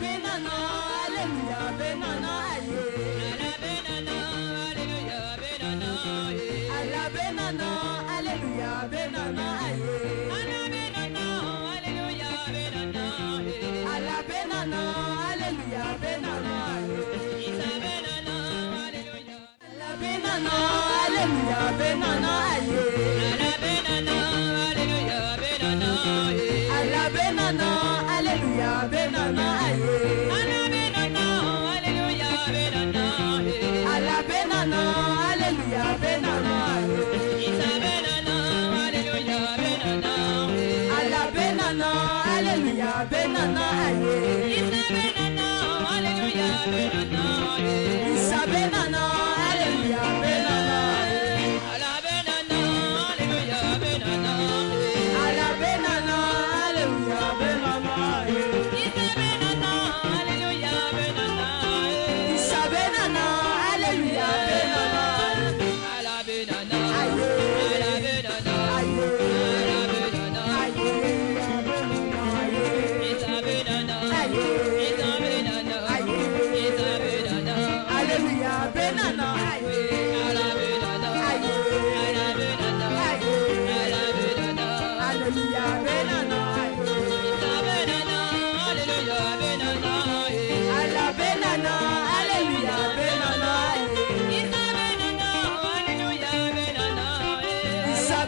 benana, alléluia, benana, aïe. Alla benana, alléluia, benana, aïe. Alla benana, alléluia, benana, aïe. Alla benana, alléluia, benana, aïe. Alla benana, alléluia, benana, aïe. Alla benana, alléluia, benana, aïe. Alla benana, alléluia, benana, aïe. Isa benana, alléluia, benana, aïe. Alla benana, alléluia, benana, aïe. Isa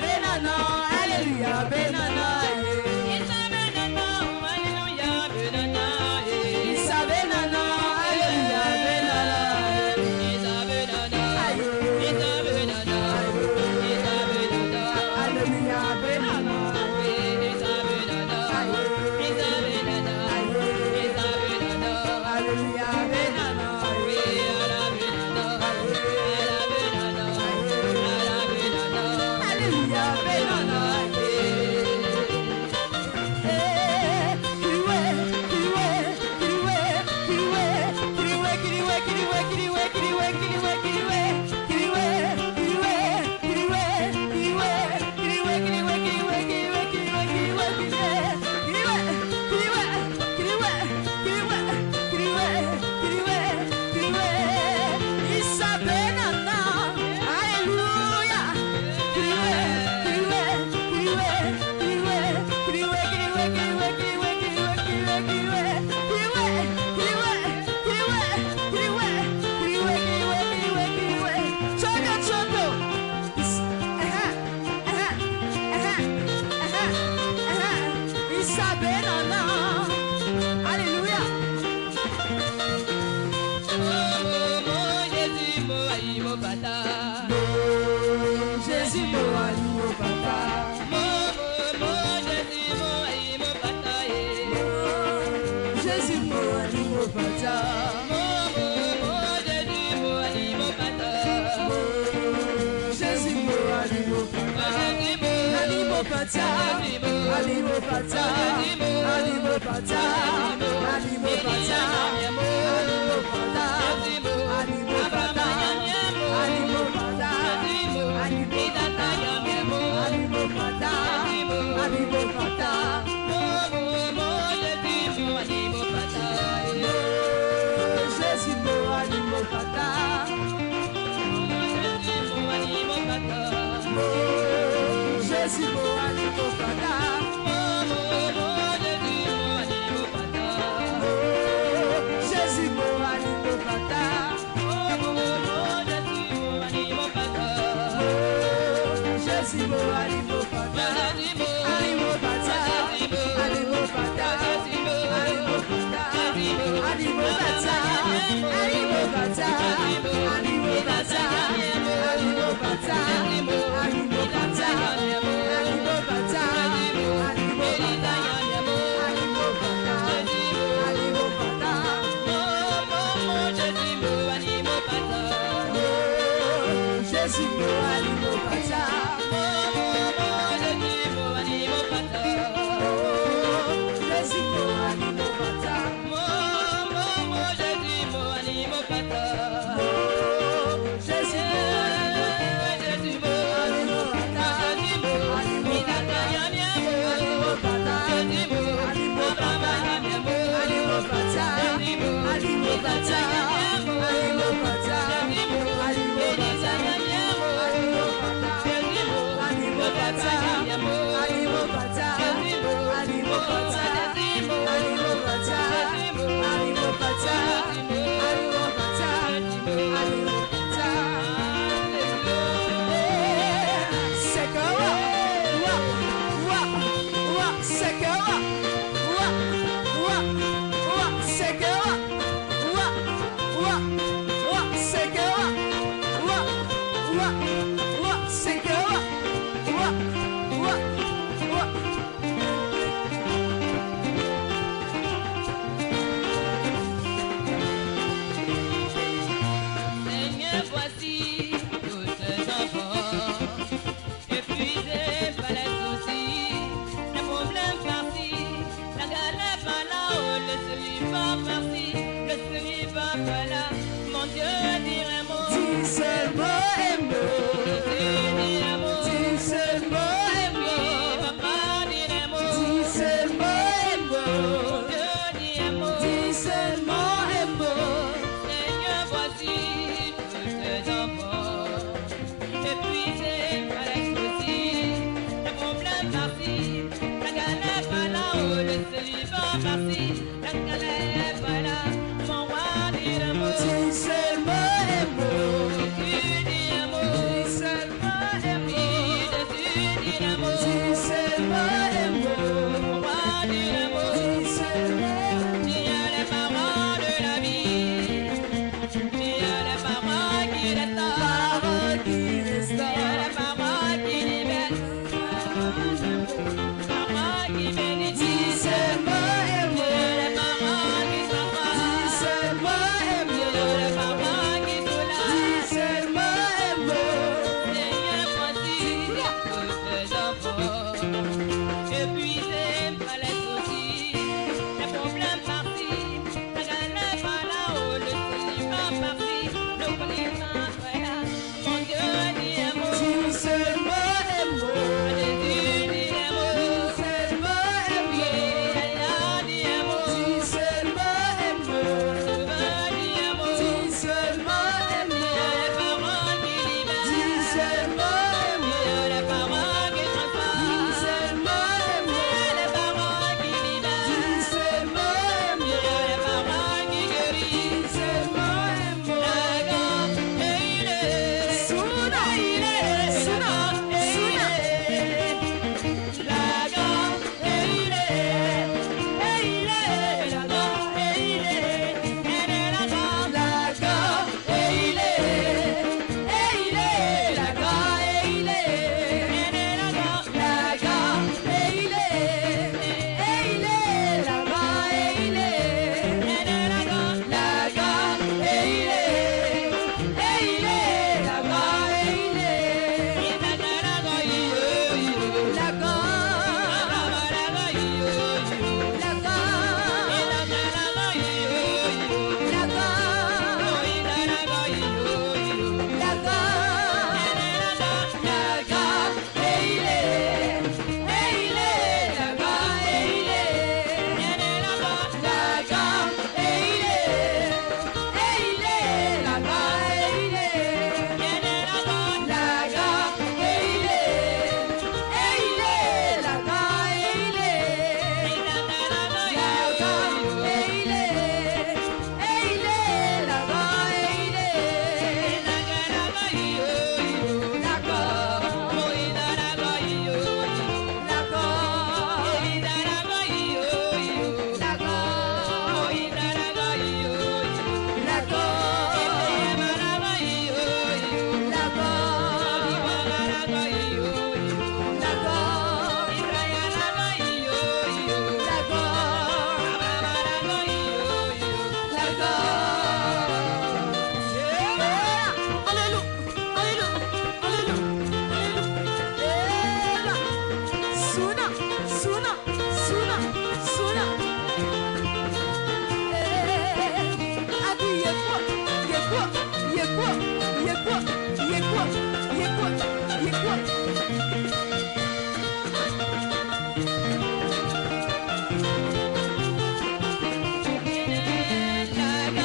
benana, alléluia, benana, Bata. voilà, mon Dieu dit un mot. Dis seulement un mot. Jésus dit un mot. Dis seulement un Oui, mot. papa dit un mot. Dis seulement un Mon mot. Dieu dit un mot. Dis seulement un mot. Seigneur, voici tous tes enfants. Épuisés par les soucis, les problèmes partis, la galère par là-haut, le célibat parti, la galère par là, mon roi dit un mot. Dis seulement un mot. Jésus dit un mot. Dis seulement un Oui, mot. Jésus dit un mot. Dis seulement un mot. Mon roi dit un mot. Dis seulement. Tu as les paroles de la vie. Tu as les paroles qui restaurent. Parole qui Tu as restaure. les paroles qui libèrent. Paroles qui bénissent. Dis seulement un Tu as mot. les paroles qui Dis transforment. seulement un Tu as mot. les paroles qui Dis soulagent. seulement un mot. Seigneur, voici tous tes enfants. Épuisés par les soucis, les problèmes partis, la galère par là-haut, le célibat parti, le connaissance voilà. Mon Dieu dit un mot, Dis seulement un mot. Jésus dit un mot, Dis seulement un oui, mot. Allah dit un mot, Dis seulement un mot. Sauveur dit un mot, Dis seulement un il y mot. a les paroles qui Dis libèrent, seulement un il y mot. a les paroles qui Dis transforment, seulement un il y mot. a les paroles qui Dis libèrent. seulement un Il y mot. a les paroles qui guérissent. Dis seulement un mot. La grande et il est. Suna, Suna, Suna. La grande et il est. Et il est. La grande et il est. Elle est la grande. La grande et il est. Et il est. La grande et il est. Elle est la grande. La grande et il est. Et il est. La grande et il est. Elle est la grande. La grande et il est. Et il est. La grande et il est. Il est la grande. Il La grande. est la grande. La grande. Il est la grande. La grande. Oh, il est la grande. La grande. Elle est la grande. La grande et il est. Et il est. La grande et il est. Elle est la grande. La grande et il est. Et il est. La grande et il est. Elle est la grande. La grande et il est. Et il est. La grande et il est. Il est la grande. La grande et il est. Et il est. La grande et il est. La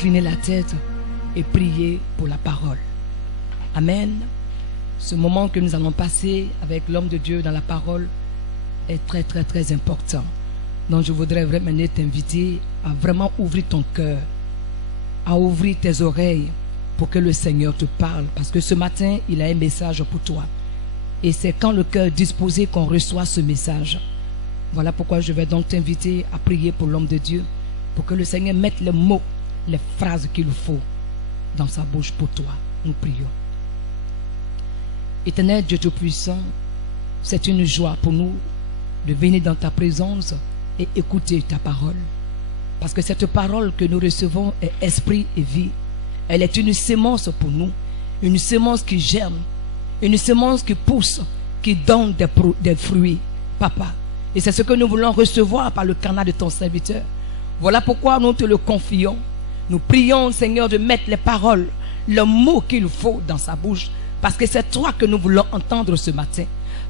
incliner la tête et prier pour la parole. Amen. Ce moment que nous allons passer avec l'homme de Dieu dans la parole est très très très important. Donc je voudrais vraiment t'inviter à vraiment ouvrir ton cœur, à ouvrir tes oreilles pour que le Seigneur te parle. Parce que ce matin, il a un message pour toi. Et c'est quand le cœur est disposé qu'on reçoit ce message. Voilà pourquoi je vais donc t'inviter à prier pour l'homme de Dieu, pour que le Seigneur mette les mots, les phrases qu'il faut dans sa bouche pour toi. Nous prions. Éternel Dieu Tout-Puissant, c'est une joie pour nous de venir dans ta présence et écouter ta parole. Parce que cette parole que nous recevons est esprit et vie. Elle est une sémence pour nous, une sémence qui germe, une sémence qui pousse, qui donne des fruits, Papa. Et c'est ce que nous voulons recevoir par le canal de ton serviteur. Voilà pourquoi nous te le confions. Nous prions, Seigneur, de mettre les paroles, le mot qu'il faut dans sa bouche. Parce que c'est toi que nous voulons entendre ce matin.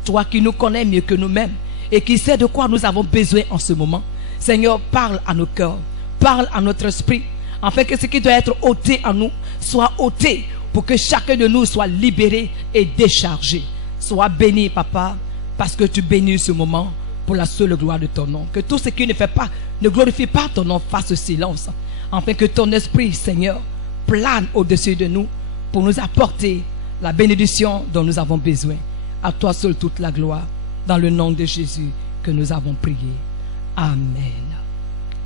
Toi qui nous connais mieux que nous-mêmes et qui sais de quoi nous avons besoin en ce moment. Seigneur, parle à nos cœurs, parle à notre esprit, afin que ce qui doit être ôté en nous soit ôté, pour que chacun de nous soit libéré et déchargé. Sois béni, Papa, parce que tu bénis ce moment pour la seule gloire de ton nom. Que tout ce qui ne glorifie pas ton nom fasse silence, afin que ton esprit, Seigneur, plane au-dessus de nous pour nous apporter la bénédiction dont nous avons besoin. À toi seul toute la gloire, dans le nom de Jésus que nous avons prié. Amen.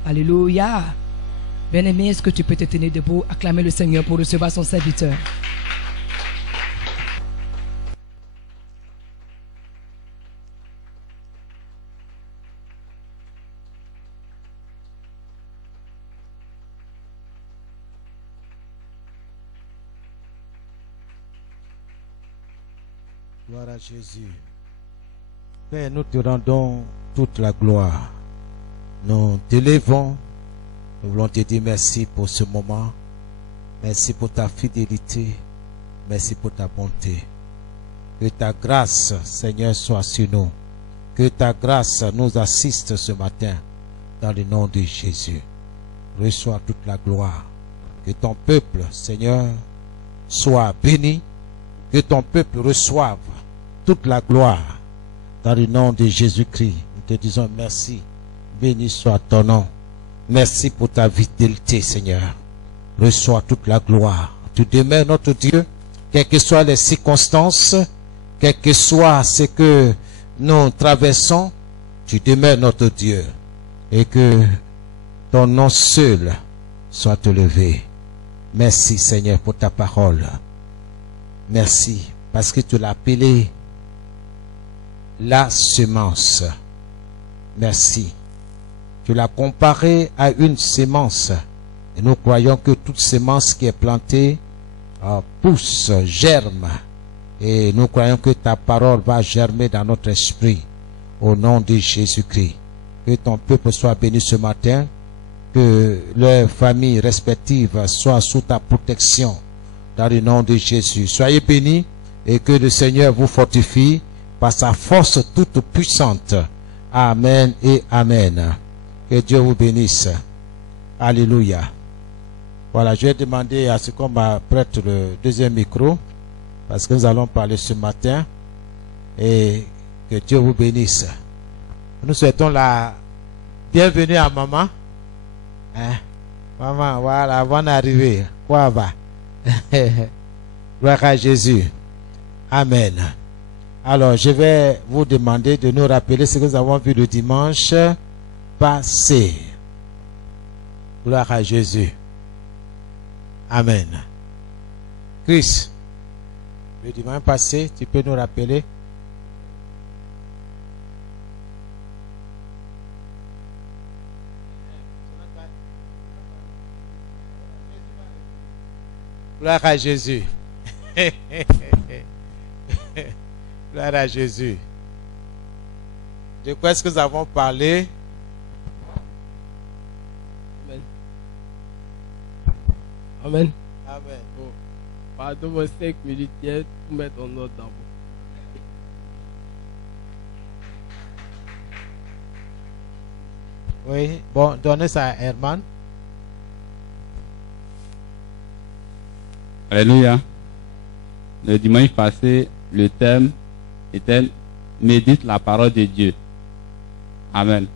Alléluia. Bien-aimé, est-ce que tu peux te tenir debout, acclamer le Seigneur pour recevoir son serviteur? Gloire à Jésus. Père, nous te rendons toute la gloire. Nous t'élevons. Nous voulons te dire merci pour ce moment. Merci pour ta fidélité. Merci pour ta bonté. Que ta grâce, Seigneur, soit sur nous. Que ta grâce nous assiste ce matin. Dans le nom de Jésus. Reçois toute la gloire. Que ton peuple, Seigneur, soit béni. Que ton peuple reçoive toute la gloire. Dans le nom de Jésus-Christ. Nous te disons merci. Béni soit ton nom. Merci pour ta fidélité, Seigneur. Reçois toute la gloire. Tu demeures notre Dieu, quelles que soient les circonstances, quel que soit ce que nous traversons, tu demeures notre Dieu. Et que ton nom seul soit élevé. Merci, Seigneur, pour ta parole. Merci, parce que tu l'as appelé la semence. Merci. Tu l'as comparé à une sémence. Et nous croyons que toute sémence qui est plantée pousse, germe. Et nous croyons que ta parole va germer dans notre esprit. Au nom de Jésus-Christ. Que ton peuple soit béni ce matin. Que leurs familles respectives soient sous ta protection. Dans le nom de Jésus. Soyez bénis. Et que le Seigneur vous fortifie par sa force toute puissante. Amen et amen. Que Dieu vous bénisse. Alléluia. Voilà, je vais demander à ce qu'on m'apprête le deuxième micro, parce que nous allons parler ce matin. Et que Dieu vous bénisse. Nous souhaitons la bienvenue à maman. Hein? Maman, voilà, bonne arrivée. Quoi va? Gloire à Jésus. Amen. Alors, je vais vous demander de nous rappeler ce que nous avons vu le dimanche passé. Gloire à Jésus. Amen. Chris, le dimanche passé, tu peux nous rappeler? Gloire à Jésus. Gloire à Jésus. De quoi est-ce que nous avons parlé? Amen. Amen. Amen. Bon. Pardon, vos 5 minutes, hier, tout mettre en ordre d'abord. Oui, bon, donnez ça à Herman. Alléluia. Le dimanche passé, le thème était médite la parole de Dieu. Amen.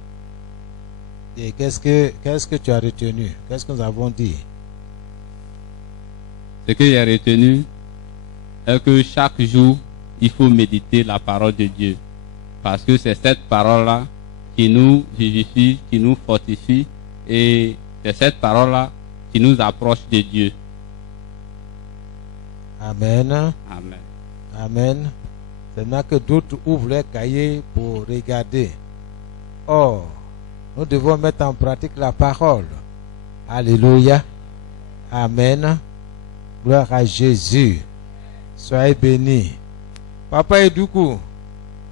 Et qu'est-ce que tu as retenu? Qu'est-ce que nous avons dit? Ce que j'ai retenu est que chaque jour, il faut méditer la parole de Dieu. Parce que c'est cette parole-là qui nous vivifie, qui nous fortifie, et c'est cette parole-là qui nous approche de Dieu. Amen. Amen. Amen. C'est maintenant que d'autres ouvrent les cahiers pour regarder. Or, nous devons mettre en pratique la parole. Alléluia. Amen. Gloire à Jésus. Soyez bénis. Papa Edoukou,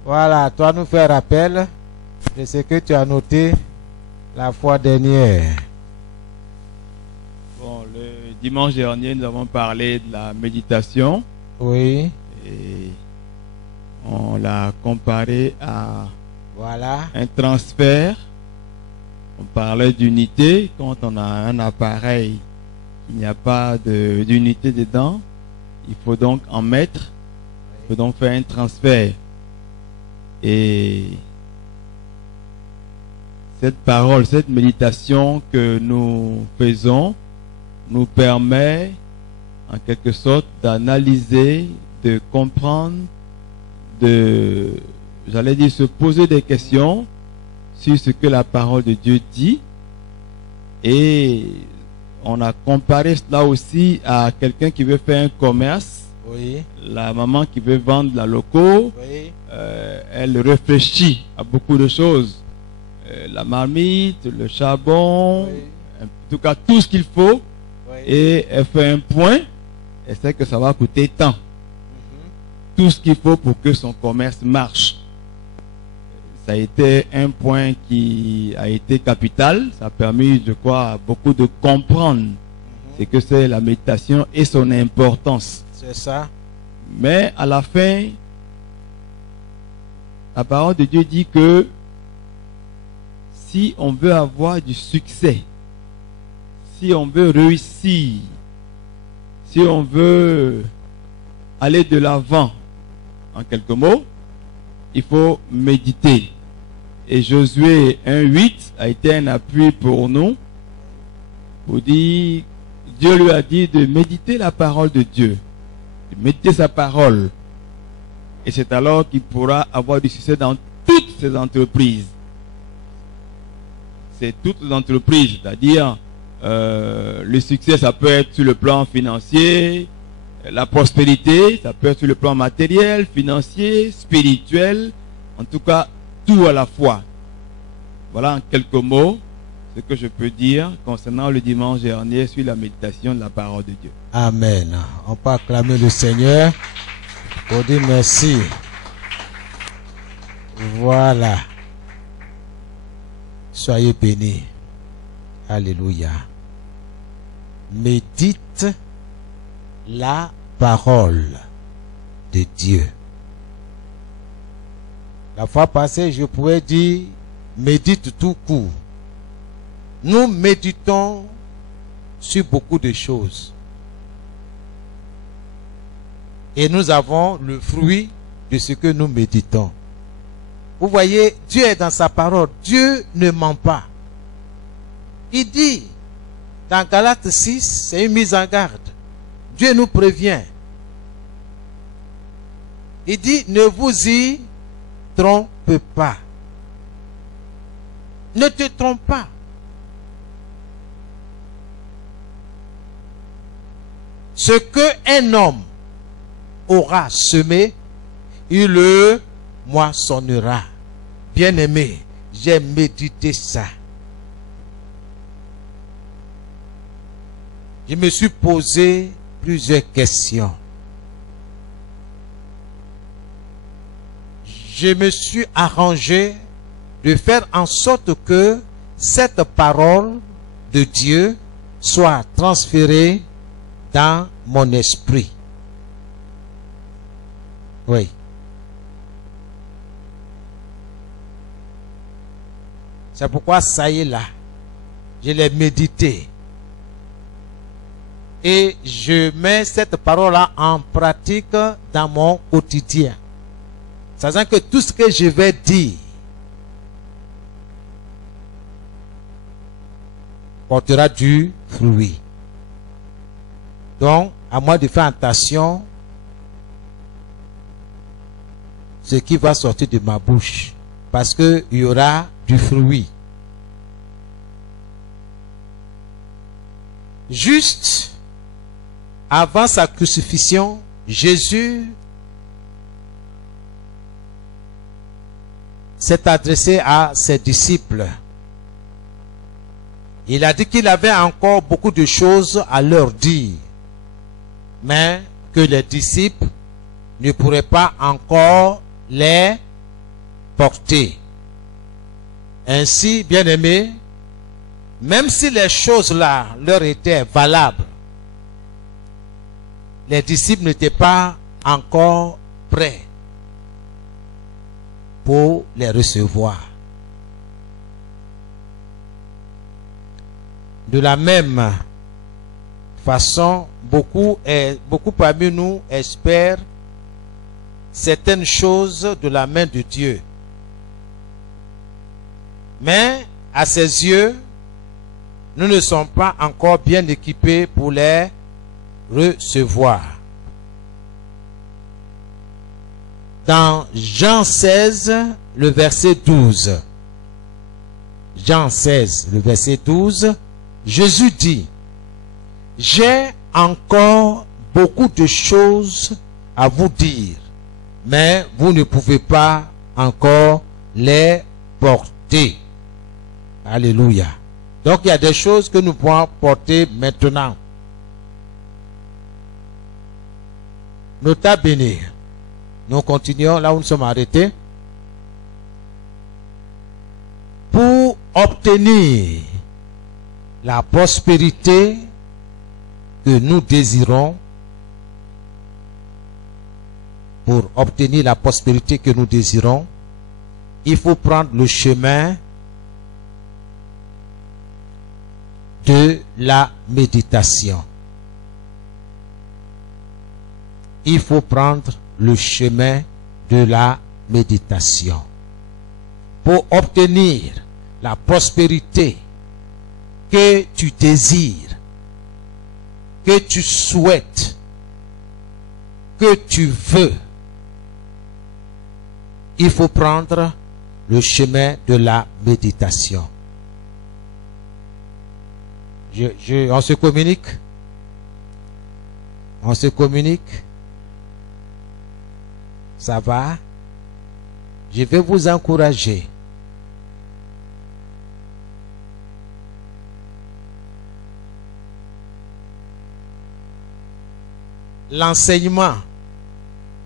voilà, toi nous fais rappel de ce que tu as noté la fois dernière. Bon, le dimanche dernier, nous avons parlé de la méditation. Oui. Et on l'a comparé à Voilà. un transfert. On parlait d'unité. Quand on a un appareil, il n'y a pas d'unité dedans. Il faut donc en mettre. Il faut donc faire un transfert. Et cette parole, cette méditation que nous faisons nous permet en quelque sorte d'analyser, de comprendre, j'allais dire, se poser des questions sur ce que la parole de Dieu dit. Et on a comparé cela aussi à quelqu'un qui veut faire un commerce. Oui. La maman qui veut vendre la loco, Oui. elle réfléchit à beaucoup de choses. La marmite, le charbon, Oui. en tout cas tout ce qu'il faut. Oui. Et elle fait un point. Elle sait que ça va coûter tant. Tout ce qu'il faut pour que son commerce marche. Ça a été un point qui a été capital. Ça a permis, je crois, à beaucoup de comprendre ce que c'est la méditation et son importance. C'est ça. Mais à la fin, la parole de Dieu dit que si on veut avoir du succès, si on veut réussir, si on veut aller de l'avant, en quelques mots, il faut méditer. Et Josué 1:8 a été un appui pour nous, pour dire, Dieu lui a dit de méditer la parole de Dieu, de méditer sa parole. Et c'est alors qu'il pourra avoir du succès dans toutes ses entreprises. C'est toutes les entreprises, c'est-à-dire le succès, ça peut être sur le plan financier, la prospérité, ça peut être sur le plan matériel, financier, spirituel, en tout cas, tout à la fois. Voilà en quelques mots ce que je peux dire concernant le dimanche dernier sur la méditation de la parole de Dieu. Amen. On peut acclamer le Seigneur pour dire merci. Voilà. Soyez bénis. Alléluia. Médite la parole de Dieu. La fois passée, je pouvais dire médite tout court. Nous méditons sur beaucoup de choses. Et nous avons le fruit de ce que nous méditons. Vous voyez, Dieu est dans sa parole. Dieu ne ment pas. Il dit, dans Galates 6, c'est une mise en garde. Dieu nous prévient. Il dit, ne vous y trompe pas. Ne te trompe pas. Ce que un homme aura semé, il le moissonnera. Bien-aimé, j'ai médité ça. Je me suis posé plusieurs questions. Je me suis arrangé de faire en sorte que cette parole de Dieu soit transférée dans mon esprit. Oui. C'est pourquoi ça y est là. Je l'ai médité. et je mets cette parole-là en pratique dans mon quotidien. Sachant que tout ce que je vais dire portera du fruit. Donc, à moi de faire attention ce qui va sortir de ma bouche, parce qu'il y aura du fruit. Juste avant sa crucifixion, Jésus s'est adressé à ses disciples. Il a dit qu'il avait encore beaucoup de choses à leur dire, mais que les disciples ne pourraient pas encore les porter. Ainsi, bien-aimés, même si les choses-là leur étaient valables, les disciples n'étaient pas encore prêts pour les recevoir. De la même façon, beaucoup parmi nous espèrent certaines choses de la main de Dieu. Mais à ses yeux, nous ne sommes pas encore bien équipés pour les recevoir. Dans Jean 16, le verset 12. Jean 16, le verset 12, Jésus dit, « J'ai encore beaucoup de choses à vous dire, mais vous ne pouvez pas encore les porter. » Alléluia. Donc il y a des choses que nous pouvons porter maintenant. Nota bene. Nous continuons là où nous sommes arrêtés. Pour obtenir la prospérité que nous désirons, il faut prendre le chemin de la méditation. Il faut prendre le chemin de la méditation. Pour obtenir la prospérité que tu désires, que tu souhaites, que tu veux, il faut prendre le chemin de la méditation. On se communique? On se communique? Ça va? Je vais vous encourager. L'enseignement,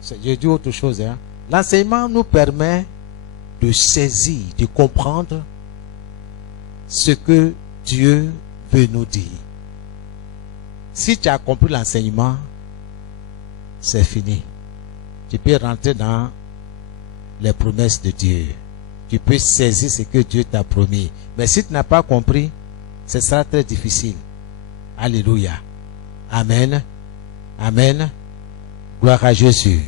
je dis autre chose, hein? L'enseignement nous permet de saisir, de comprendre ce que Dieu veut nous dire. Si tu as compris l'enseignement, c'est fini. Tu peux rentrer dans les promesses de Dieu. Tu peux saisir ce que Dieu t'a promis. Mais si tu n'as pas compris, ce sera très difficile. Alléluia. Amen. Amen. Gloire à Jésus.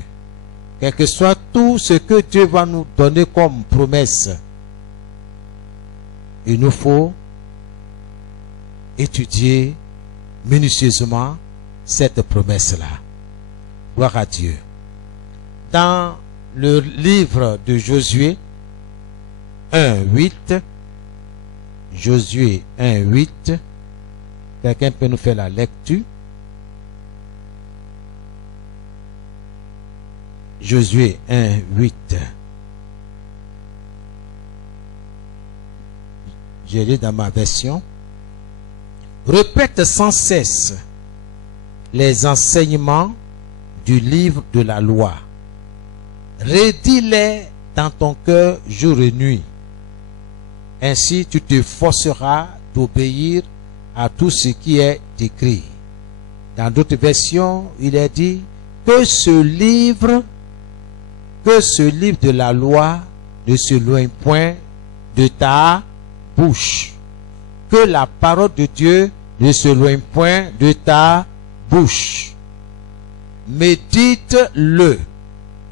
Quel que soit tout ce que Dieu va nous donner comme promesse, il nous faut étudier minutieusement cette promesse-là. Gloire à Dieu. Dans le livre de Josué 1:8, Josué 1:8, quelqu'un peut nous faire la lecture? Josué 1:8. Je lis dans ma version. Répète sans cesse les enseignements du livre de la loi. Redis-les dans ton cœur jour et nuit. Ainsi tu te forceras d'obéir à tout ce qui est écrit. Dans d'autres versions, il est dit que ce livre de la loi ne s'éloigne point de ta bouche. Que la parole de Dieu ne s'éloigne point de ta bouche. Médite-le.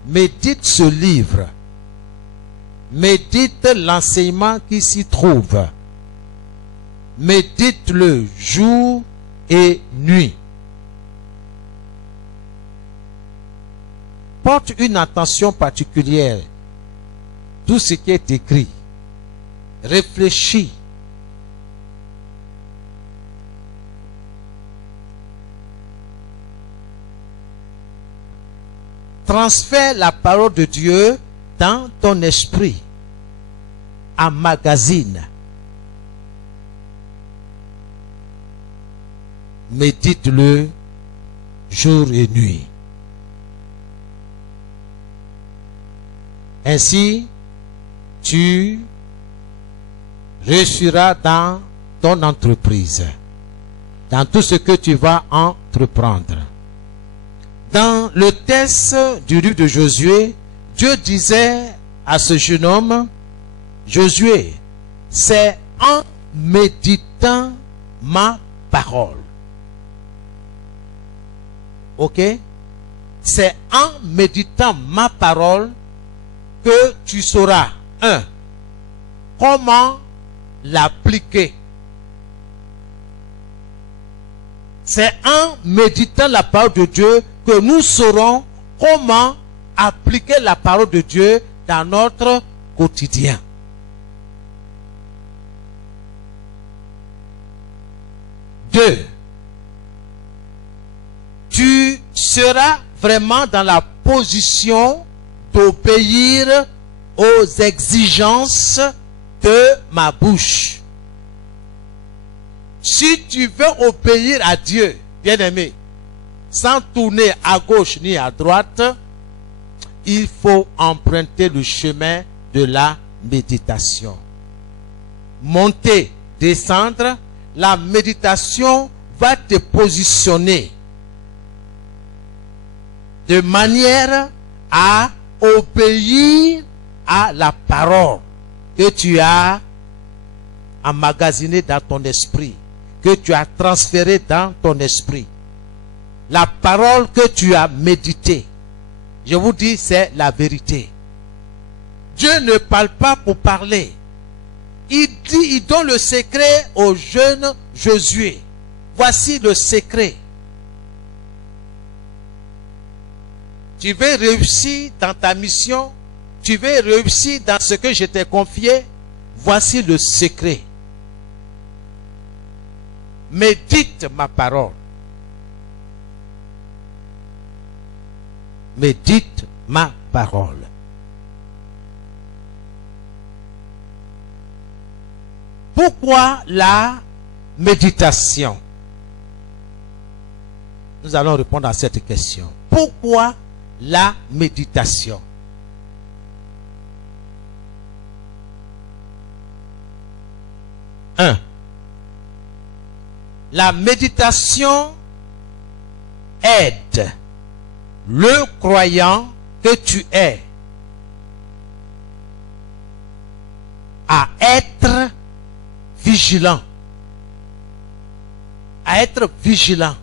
Médite ce livre. Médite l'enseignement qui s'y trouve. Médite-le jour et nuit. Porte une attention particulière. Tout ce qui est écrit. Réfléchis. Transfère la parole de Dieu dans ton esprit. Emmagasine. Médite-le jour et nuit. Ainsi, tu réussiras dans ton entreprise, dans tout ce que tu vas entreprendre. Dans le texte du livre de Josué, Dieu disait à ce jeune homme, Josué, c'est en méditant ma parole. Ok? C'est en méditant ma parole que tu sauras, un, comment l'appliquer. C'est en méditant la parole de Dieu que nous saurons comment appliquer la parole de Dieu dans notre quotidien. Deux, tu seras vraiment dans la position d'obéir aux exigences de ma bouche. Si tu veux obéir à Dieu, bien-aimé, sans tourner à gauche ni à droite, il faut emprunter le chemin de la méditation. Monter, descendre, la méditation va te positionner de manière à obéir à la parole que tu as emmagasinée dans ton esprit, que tu as transférée dans ton esprit. La parole que tu as méditée, je vous dis, c'est la vérité. Dieu ne parle pas pour parler. Il donne le secret au jeune Josué. Voici le secret. Tu veux réussir dans ta mission, tu veux réussir dans ce que je t'ai confié, voici le secret. Médite ma parole. Médite ma parole. Pourquoi la méditation? Nous allons répondre à cette question. Pourquoi la méditation? Un, la méditation aide le croyant que tu es à être vigilant. À être vigilant.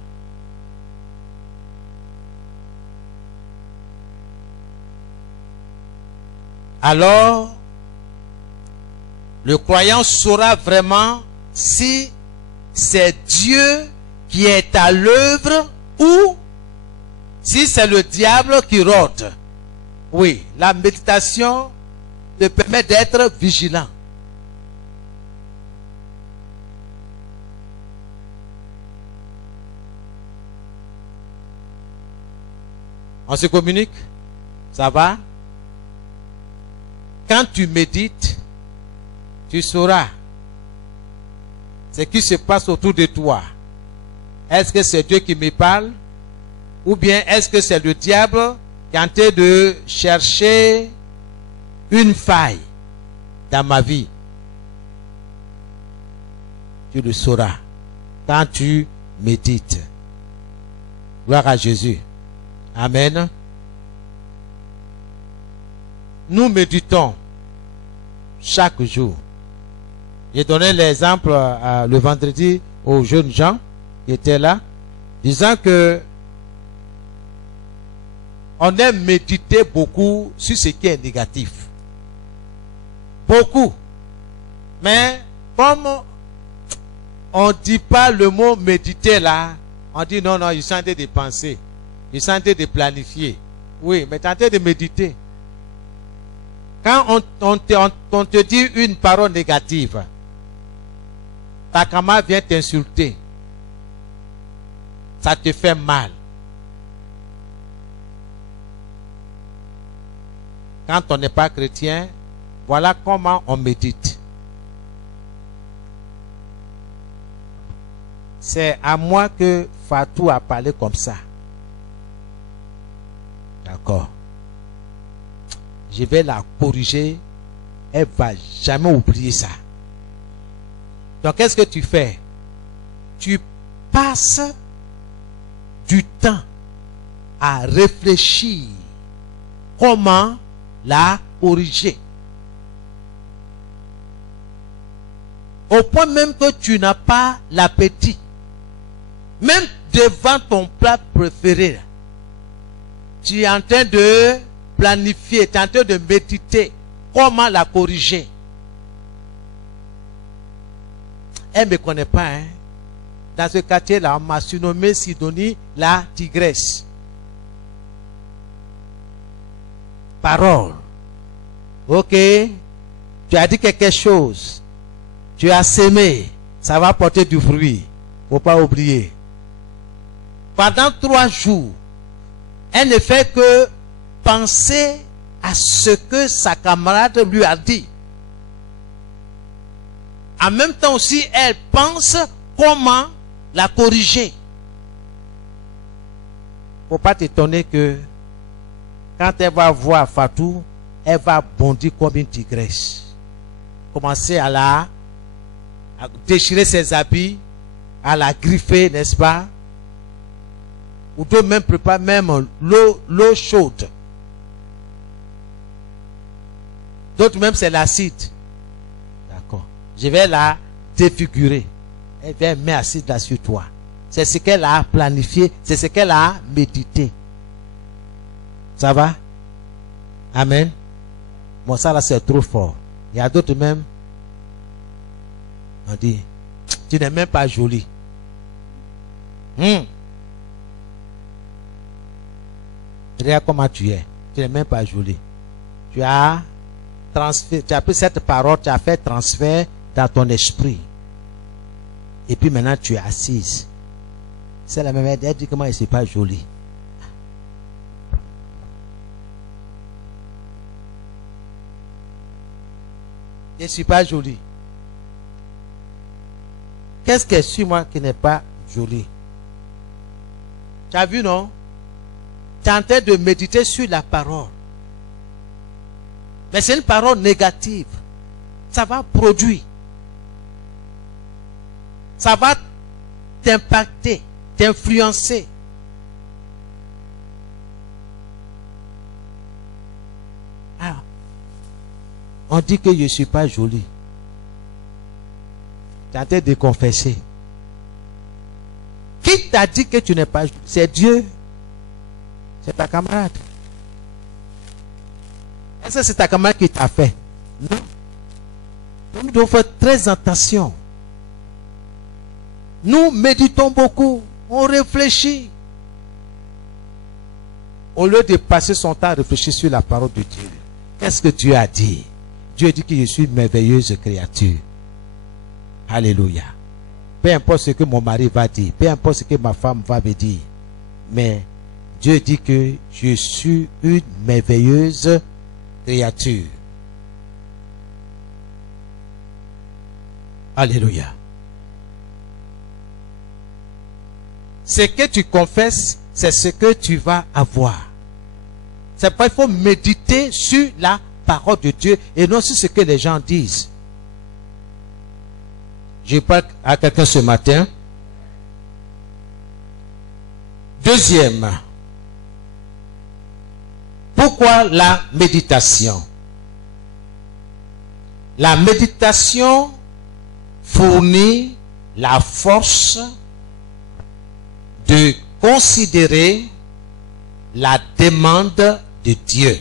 Alors, le croyant saura vraiment si c'est Dieu qui est à l'œuvre ou si c'est le diable qui rôde. Oui, la méditation te permet d'être vigilant. On se communique? Ça va? Quand tu médites, tu sauras ce qui se passe autour de toi. Est-ce que c'est Dieu qui me parle? Ou bien est-ce que c'est le diable qui est en train de chercher une faille dans ma vie? Tu le sauras quand tu médites. Gloire à Jésus. Amen. Nous méditons chaque jour. J'ai donné l'exemple le vendredi aux jeunes gens qui étaient là. disant que on aime méditer beaucoup sur ce qui est négatif. Beaucoup. Mais comme on ne dit pas le mot méditer là, on dit non, non, il sont en train de penser. Il sont en train de planifier. Oui, mais tu es en train de méditer. Quand on te dit une parole négative, ta camarade vient t'insulter. Ça te fait mal. Quand on n'est pas chrétien, voilà comment on médite. C'est à moi que Fatou a parlé comme ça. D'accord. Je vais la corriger. Elle ne va jamais oublier ça. Donc, qu'est-ce que tu fais? Tu passes du temps à réfléchir comment la corriger. Au point même que tu n'as pas l'appétit. Même devant ton plat préféré, tu es en train de planifier, tu es en train de méditer comment la corriger. Elle ne me connaît pas, hein. Dans ce quartier-là, on m'a surnommé Sidonie la tigresse. Parole. Ok. Tu as dit quelque chose. Tu as sémé. Ça va porter du fruit. Faut pas oublier. Pendant 3 jours, elle ne fait que penser à ce que sa camarade lui a dit. En même temps aussi, elle pense comment la corriger. Faut pas t'étonner que quand elle va voir Fatou, elle va bondir comme une tigresse. Commencer à déchirer ses habits, à la griffer, n'est-ce pas? Ou d'autres même préparent même l'eau chaude. D'autres même c'est l'acide. D'accord. Je vais la défigurer. Elle vient mettre acide là sur toi. C'est ce qu'elle a planifié, c'est ce qu'elle a médité. Ça va? Amen. Bon, ça là c'est trop fort. Il y a d'autres même. On dit, tu n'es même pas jolie. Regarde comment tu es. Tu n'es même pas jolie. Tu as pris cette parole, tu as fait transfert dans ton esprit. Et puis maintenant tu es assise. C'est la même, elle dit comment elle ne suis pas jolie. Je ne suis pas jolie. Qu'est-ce que sur moi qui n'est pas jolie? Tu as vu, non? Tu es en train de méditer sur la parole. Mais c'est une parole négative. Ça va produire. Ça va t'impacter, t'influencer. Alors, on dit que je ne suis pas jolie. Tu es en train de confesser. Qui t'a dit que tu n'es pas jolie? C'est Dieu. C'est ta camarade. Est-ce que c'est ta camarade qui t'a fait? Non. Donc, nous devons faire très attention. Nous méditons beaucoup. On réfléchit. Au lieu de passer son temps à réfléchir sur la parole de Dieu. Qu'est-ce que Dieu a dit? Dieu dit que je suis une merveilleuse créature. Alléluia. Peu importe ce que mon mari va dire. Peu importe ce que ma femme va me dire. Mais Dieu dit que je suis une merveilleuse créature. Alléluia. Ce que tu confesses, c'est ce que tu vas avoir. C'est pourquoi il faut méditer sur la parole de Dieu et non sur ce que les gens disent. Je parle à quelqu'un ce matin. Deuxième. Pourquoi la méditation? La méditation fournit la force de considérer la demande de Dieu.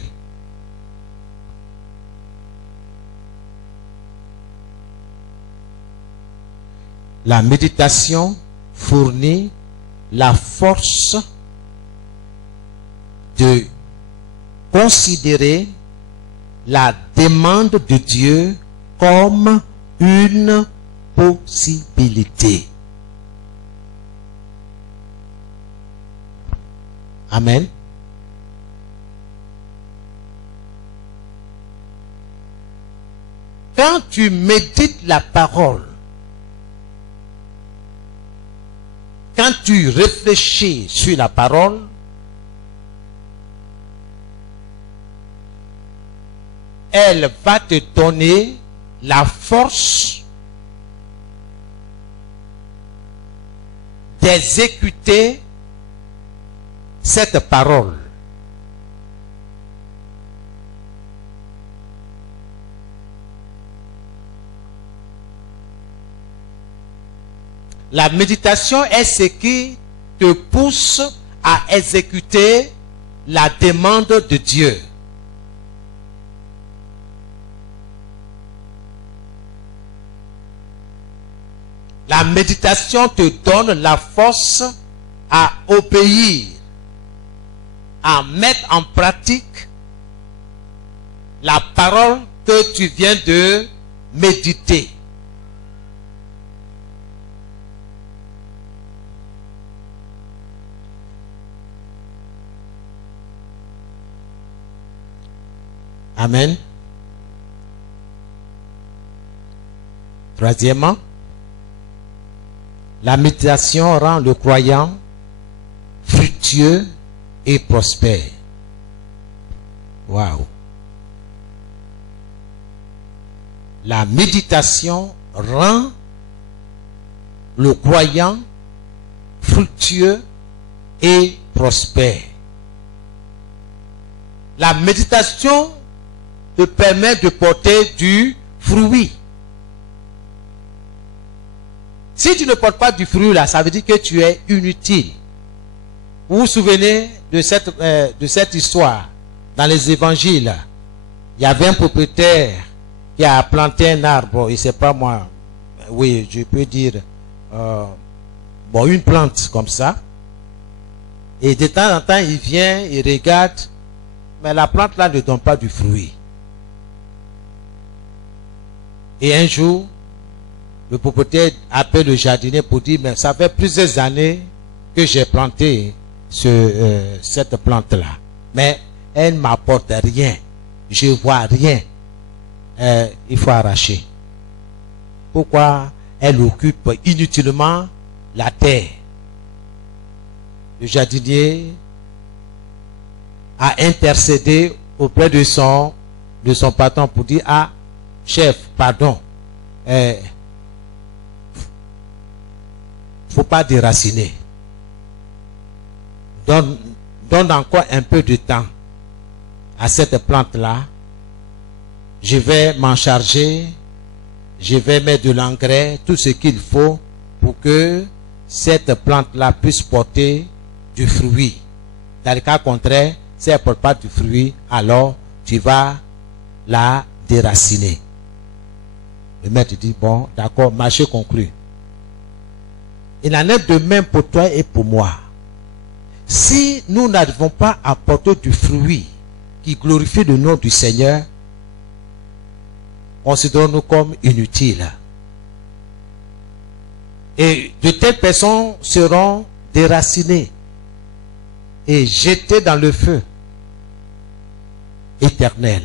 La méditation fournit la force de considérer la demande de Dieu comme une possibilité. Amen. Quand tu médites la parole, quand tu réfléchis sur la parole, elle va te donner la force d'exécuter cette parole. La méditation est ce qui te pousse à exécuter la demande de Dieu. La méditation te donne la force à obéir, à mettre en pratique la parole que tu viens de méditer. Amen. Troisièmement, la méditation rend le croyant fructueux et prospère. Waouh. La méditation rend le croyant fructueux et prospère. La méditation te permet de porter du fruit. Si tu ne portes pas du fruit là, ça veut dire que tu es inutile. Vous vous souvenez de cette histoire dans les évangiles? Il y avait un propriétaire qui a planté un arbre, et c'est pas moi, oui, je peux dire, une plante comme ça. Et de temps en temps, il vient, il regarde, mais la plante là ne donne pas du fruit. Et un jour, le propriétaire appelle le jardinier pour dire, mais ça fait plusieurs années que j'ai planté cette plante-là. Mais elle ne m'apporte rien. Je ne vois rien. Il faut arracher. Pourquoi elle occupe inutilement la terre? Le jardinier a intercédé auprès de son patron pour dire, ah, chef, pardon, faut pas déraciner. Donne encore un peu de temps à cette plante-là. Je vais m'en charger. Je vais mettre de l'engrais, tout ce qu'il faut pour que cette plante-là puisse porter du fruit. Dans le cas contraire, si elle ne porte pas du fruit, alors tu vas la déraciner. Le maître dit, bon, d'accord, marché conclu. Il en est de même pour toi et pour moi. Si nous n'arrivons pas à porter du fruit qui glorifie le nom du Seigneur, considérons-nous comme inutiles. Et de telles personnes seront déracinées et jetées dans le feu éternel.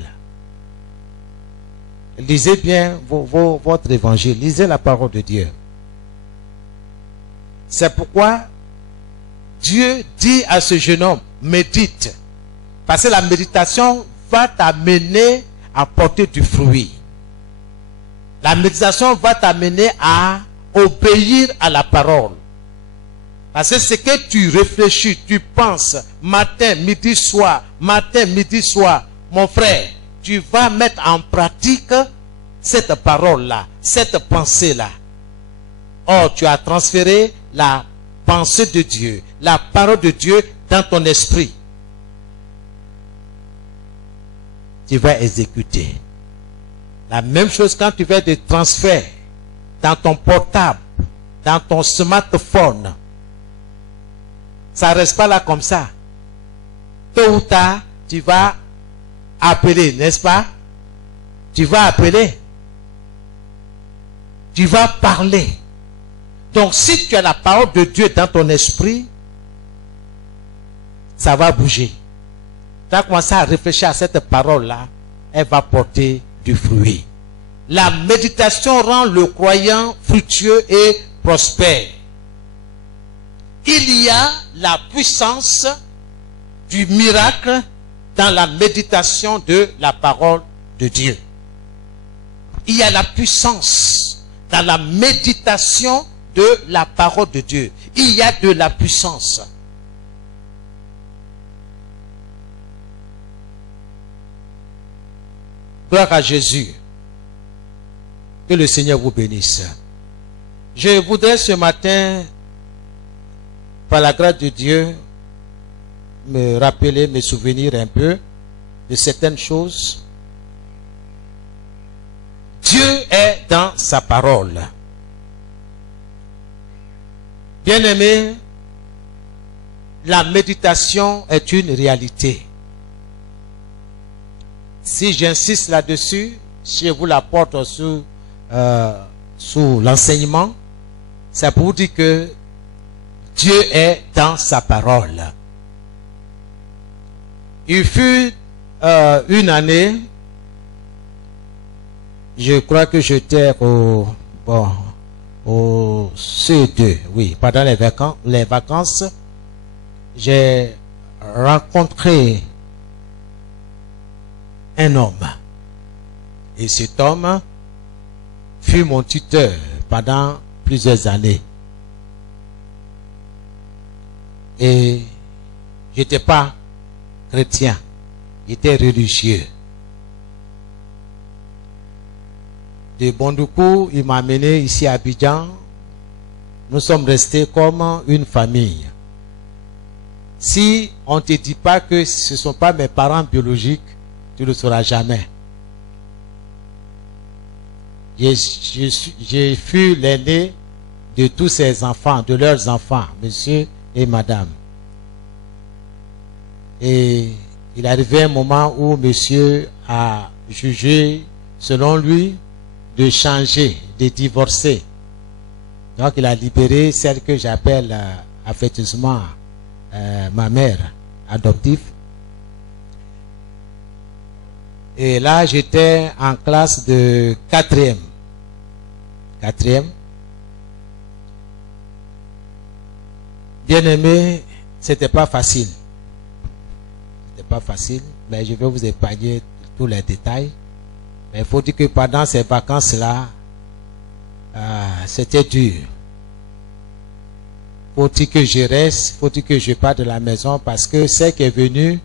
Lisez bien votre évangile, lisez la parole de Dieu. C'est pourquoi Dieu dit à ce jeune homme, médite. Parce que la méditation va t'amener à porter du fruit. La méditation va t'amener à obéir à la parole. Parce que ce que tu réfléchis, tu penses, matin, midi, soir, mon frère, tu vas mettre en pratique cette parole-là, cette pensée-là. Or, tu as transféré la pensée de Dieu, la parole de Dieu dans ton esprit, tu vas exécuter. La même chose quand tu fais des transferts dans ton portable, dans ton smartphone. Ça ne reste pas là comme ça. Tôt ou tard, tu vas appeler, n'est-ce pas? Tu vas appeler. Tu vas parler. Donc si tu as la parole de Dieu dans ton esprit, ça va bouger. Tu vas commencer à réfléchir à cette parole-là, elle va porter du fruit. La méditation rend le croyant fructueux et prospère. Il y a la puissance du miracle dans la méditation de la parole de Dieu. Il y a la puissance dans la méditation de la parole de Dieu. Il y a de la puissance. Gloire à Jésus. Que le Seigneur vous bénisse. Je voudrais ce matin, par la grâce de Dieu, me rappeler, me souvenir un peu de certaines choses. Dieu est dans sa parole. Bien-aimé, la méditation est une réalité. Si j'insiste là-dessus, si je vous la porte sous l'enseignement, c'est pour vous dire que Dieu est dans sa parole. Il fut une année, je crois que j'étais au C2, oui, pendant les vacances, j'ai rencontré un homme. Et cet homme fut mon tuteur pendant plusieurs années. Et je n'étais pas chrétien, j'étais religieux. De Bondoukou, il m'a amené ici à Abidjan. Nous sommes restés comme une famille. Si on ne te dit pas que ce ne sont pas mes parents biologiques, tu ne le sauras jamais. Je fus l'aîné de tous ces enfants, de leurs enfants, monsieur et madame. Et il arrivait un moment où monsieur a jugé, selon lui, de changer, de divorcer. Donc il a libéré celle que j'appelle affectueusement ma mère adoptive. Et là, j'étais en classe de 4e. 4e. Bien aimé, c'était pas facile. C'était pas facile, mais je vais vous épargner tous les détails. Mais il faut dire que pendant ces vacances-là, c'était dur. Faut-il que je reste, faut-il que je parte de la maison, parce que celle qui est venue,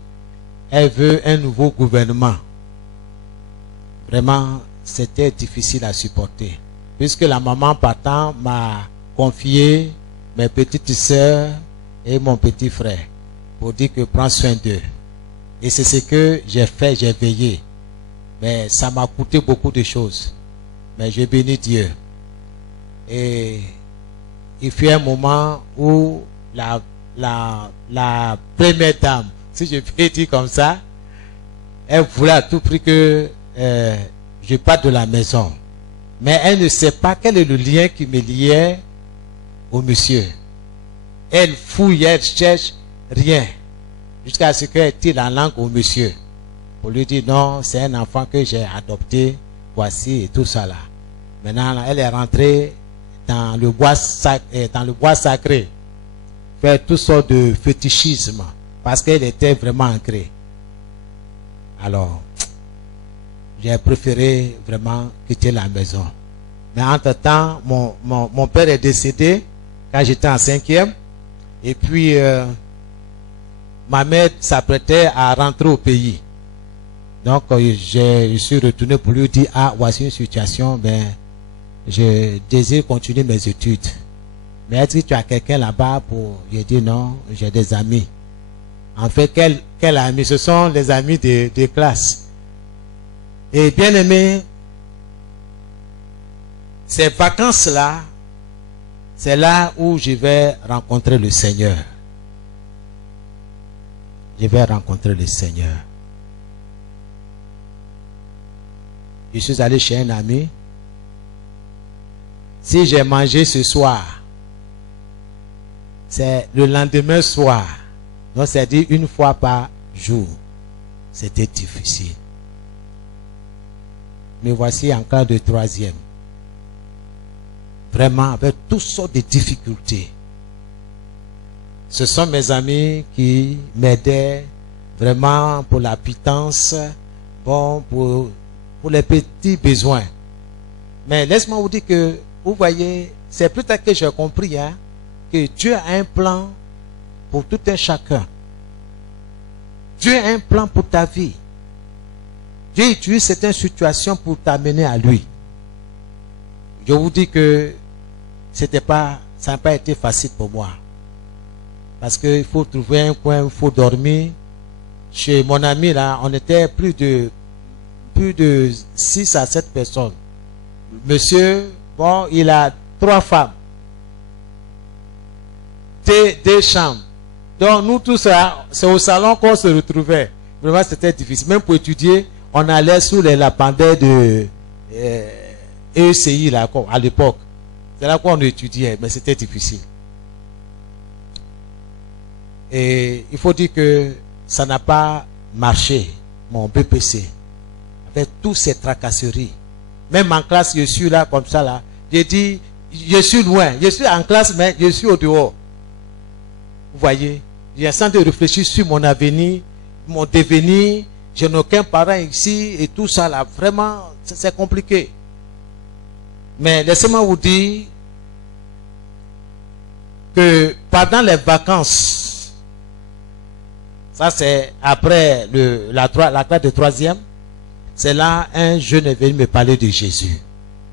elle veut un nouveau gouvernement. Vraiment, c'était difficile à supporter. Puisque la maman partant m'a confié mes petites sœurs et mon petit frère pour dire que prends soin d'eux. Et c'est ce que j'ai fait, j'ai veillé. Mais ça m'a coûté beaucoup de choses. Mais je bénis Dieu. Et il fut un moment où la première dame, si je peux dire comme ça, elle voulait à tout prix que je parte de la maison. Mais elle ne sait pas quel est le lien qui me liait au monsieur. Elle fouille, elle cherche rien. Jusqu'à ce qu'elle tire la langue au monsieur. Pour lui dire non, c'est un enfant que j'ai adopté, voici et tout ça là. Maintenant, elle est rentrée dans le bois sacré, faire toutes sortes de fétichisme, parce qu'elle était vraiment ancrée. Alors, j'ai préféré vraiment quitter la maison. Mais entre-temps, mon père est décédé quand j'étais en 5e. Et puis, ma mère s'apprêtait à rentrer au pays. Donc, je suis retourné pour lui dire, ah, voici une situation, ben, je désire continuer mes études. Mais est-ce que tu as quelqu'un là-bas pour... J'ai dit non, j'ai des amis. En fait, quel ami? Ce sont les amis de classe. Et bien aimé, ces vacances-là, c'est là où je vais rencontrer le Seigneur. Je vais rencontrer le Seigneur. Je suis allé chez un ami. Si j'ai mangé ce soir, c'est le lendemain soir. Donc, c'est-à-dire une fois par jour. C'était difficile. Me voici en classe de 3e. Vraiment, avec toutes sortes de difficultés. Ce sont mes amis qui m'aidaient vraiment pour la pitance, bon, pour les petits besoins. Mais laisse-moi vous dire que, vous voyez, c'est plus tard que j'ai compris que Dieu a un plan pour tout un chacun. Dieu a un plan pour ta vie. Dieu utilise certaines situations pour t'amener à lui. Je vous dis que ça n'a pas été facile pour moi. Parce qu'il faut trouver un coin où il faut dormir. Chez mon ami là, on était plus de 6 à 7 personnes. Monsieur, bon, il a 3 femmes. Deux chambres. Donc nous tous, c'est au salon qu'on se retrouvait. Vraiment, c'était difficile. Même pour étudier, on allait sous les lapendaires de ECI là, à l'époque. C'est là qu'on étudiait, mais c'était difficile. Et il faut dire que ça n'a pas marché, mon BPC. Avec toutes ces tracasseries. Même en classe, je suis là, comme ça là. J'ai dit, je suis loin. Je suis en classe, mais je suis au dehors. Vous voyez, j'ai essayé de réfléchir sur mon avenir, mon devenir. Je n'ai aucun parent ici et tout ça là. Vraiment, c'est compliqué. Mais laissez-moi vous dire que pendant les vacances, ça c'est après la classe de 3e, c'est là un jeune est venu me parler de Jésus.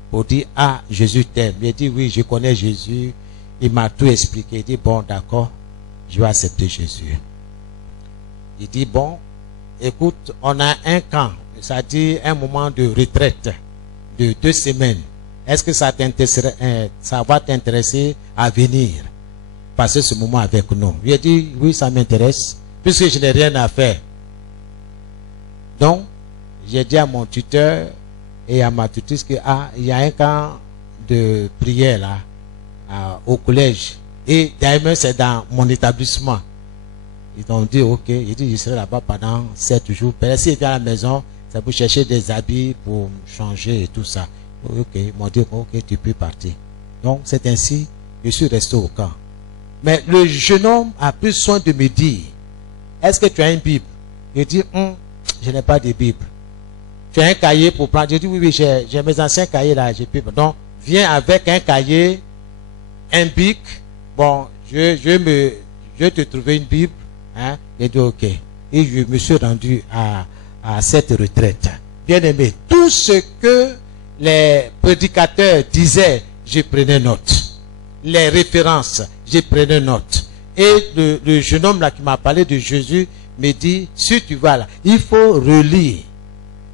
Pour dire, ah, Jésus t'aime. Il dit, oui, je connais Jésus. Il m'a tout expliqué. Il dit, bon, d'accord, je vais accepter Jésus. Il dit, bon, écoute, on a un camp, c'est-à-dire un moment de retraite de 2 semaines. Est-ce que ça va t'intéresser à venir passer ce moment avec nous? Il a dit, oui, ça m'intéresse, puisque je n'ai rien à faire. Donc, j'ai dit à mon tuteur et à ma tutrice que, ah, il y a un camp de prière là, au collège. Et d'ailleurs, c'est dans mon établissement. Ils ont dit, ok, il dit, je serai là-bas pendant 7 jours. Peut-être s'il vient à la maison, c'est pour chercher des habits, pour changer et tout ça. Ok, ils m'ont dit, ok, tu peux partir. Donc, c'est ainsi, je suis resté au camp. Mais le jeune homme a pris soin de me dire, est-ce que tu as une Bible? Je dis, je n'ai pas de Bible. Tu as un cahier pour prendre? Je dis, oui, j'ai mes anciens cahiers là, j'ai Bible. Donc, viens avec un cahier, un bic. Bon, je vais te trouver une Bible. Hein? J'ai dit, ok. Et je me suis rendu à cette retraite. Bien aimé, tout ce que les prédicateurs disaient, je prenais note. Les références, je prenais note. Et le jeune homme là qui m'a parlé de Jésus me dit, si tu vas là, il faut relire.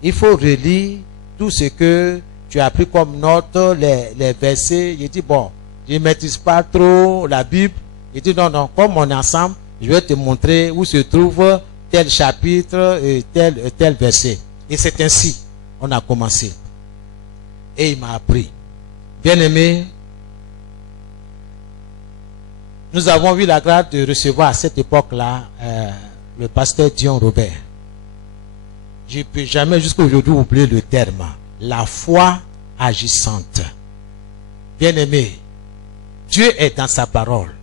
Il faut relire tout ce que tu as pris comme note, les versets. Il dit, bon, je ne maîtrise pas trop la Bible. Il dit, non, comme on est ensemble, je vais te montrer où se trouve tel chapitre et tel verset. Et c'est ainsi, on a commencé. Et il m'a appris. Bien aimé, nous avons eu la grâce de recevoir à cette époque-là le pasteur Dion Robert. Je ne peux jamais jusqu'à aujourd'hui oublier le terme. La foi agissante. Bien aimé, Dieu est dans sa parole.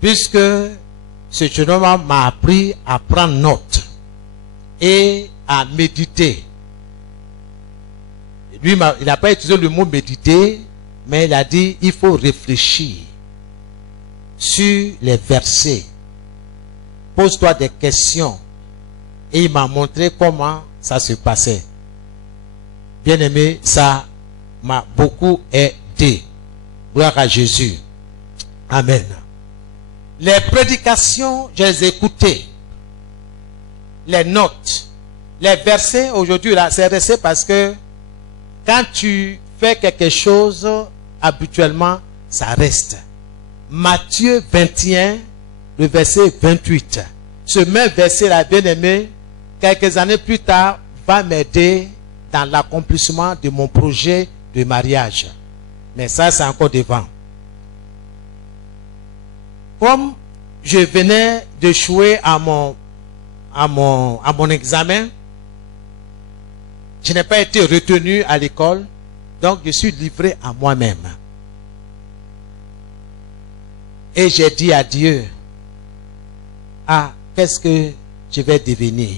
Puisque ce jeune homme m'a appris à prendre note et à méditer. Lui, il n'a pas utilisé le mot méditer, mais il a dit il faut réfléchir sur les versets. Pose-toi des questions. Et il m'a montré comment ça se passait. Bien aimé, ça m'a beaucoup aidé. Gloire à Jésus. Amen. Les prédications, je les écoutais. Les notes, les versets, aujourd'hui, là, c'est resté parce que quand tu fais quelque chose, habituellement, ça reste. Matthieu 21, le verset 28. Ce même verset-là, bien aimé, quelques années plus tard, va m'aider dans l'accomplissement de mon projet de mariage. Mais ça, c'est encore devant. Comme je venais d'échouer à mon examen, je n'ai pas été retenu à l'école, donc je suis livré à moi-même. Et j'ai dit à Dieu, ah, qu'est-ce que je vais devenir?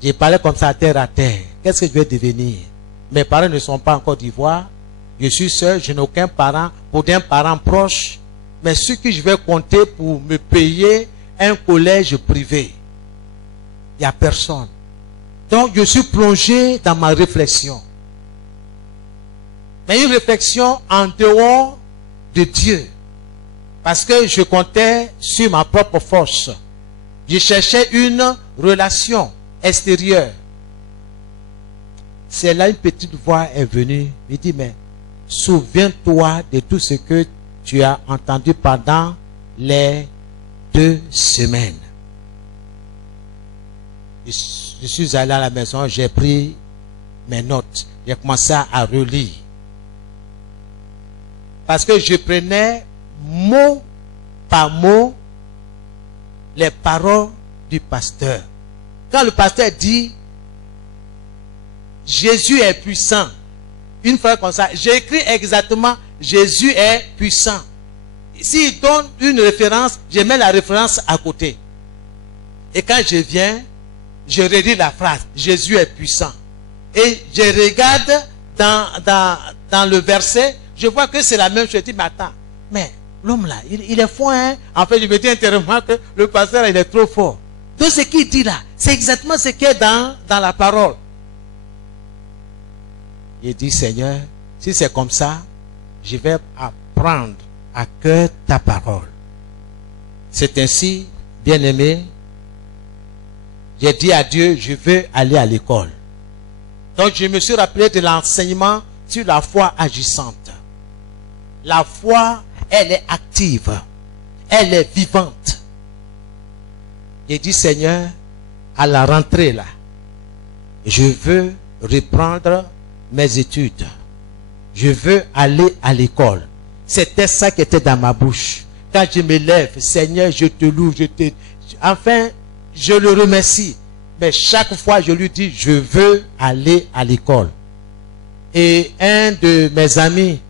J'ai parlé comme ça terre à terre. Qu'est-ce que je vais devenir? Mes parents ne sont pas en Côte d'Ivoire. Je suis seul, je n'ai aucun parent, pour d'un parent proche. Mais ce que je vais compter pour me payer un collège privé, il n'y a personne. Donc je suis plongé dans ma réflexion. Mais une réflexion en dehors de Dieu. Parce que je comptais sur ma propre force. Je cherchais une relation extérieure. C'est là une petite voix est venue. Il dit, mais souviens-toi de tout ce que tu as entendu pendant les 2 semaines. Je suis allé à la maison, j'ai pris mes notes. J'ai commencé à relire. Parce que je prenais mot par mot les paroles du pasteur. Quand le pasteur dit Jésus est puissant, une fois comme ça, j'écris exactement Jésus est puissant. S'il donne une référence, je mets la référence à côté. Et quand je viens, je redis la phrase Jésus est puissant. Et je regarde dans le verset, je vois que c'est la même chose. Je dis, mais attends, mais l'homme là, il est fort, hein? En fait, je me dis intérieurement que le pasteur, il est trop fort. Donc, ce qu'il dit là, c'est exactement ce qui est dans la parole. Il dit, Seigneur, si c'est comme ça, je vais apprendre à cœur ta parole. C'est ainsi, bien-aimé, j'ai dit à Dieu, je veux aller à l'école. Donc, je me suis rappelé de l'enseignement sur la foi agissante. La foi, elle est active. Elle est vivante. J'ai dit, Seigneur, à la rentrée là, je veux reprendre mes études. Je veux aller à l'école. C'était ça qui était dans ma bouche. Quand je me lève, Seigneur, je te loue, enfin, je le remercie. Mais chaque fois, je lui dis, je veux aller à l'école. Et un de mes amis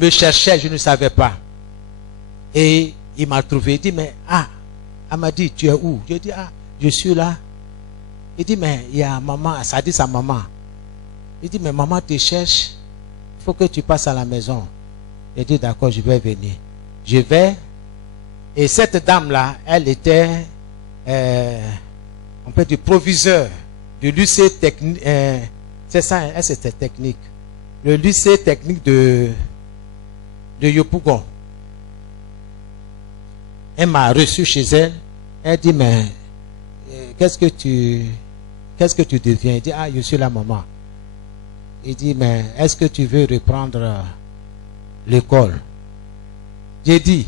me cherchait, je ne savais pas. Et il m'a trouvé. Il dit, mais elle m'a dit, tu es où? Je dis, je suis là. Il dit, mais il y a maman, ça dit sa maman. Il dit, mais maman te cherche, il faut que tu passes à la maison. Il dit, d'accord, je vais venir. Je vais. Et cette dame-là, elle était, on peut dire, proviseur du lycée technique. C'est ça, elle c'était technique. Le lycée technique de Yopougon. Elle m'a reçu chez elle. Elle dit, mais qu'est-ce que tu deviens? Il dit, je suis la maman. Il dit, mais est-ce que tu veux reprendre l'école? J'ai dit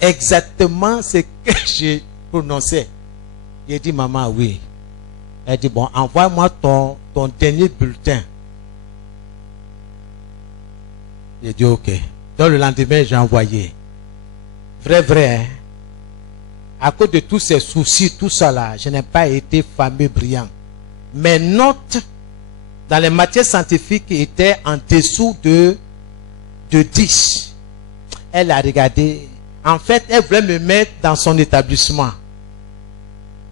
exactement ce que j'ai prononcé. J'ai dit, maman, oui. Elle dit, bon, envoie-moi ton dernier bulletin. J'ai dit, ok. Donc le lendemain, j'ai envoyé. Vrai, hein? À cause de tous ces soucis, tout ça là, je n'ai pas été fameux brillant. Mes notes dans les matières scientifiques étaient en dessous de 10. Elle a regardé. En fait, elle voulait me mettre dans son établissement.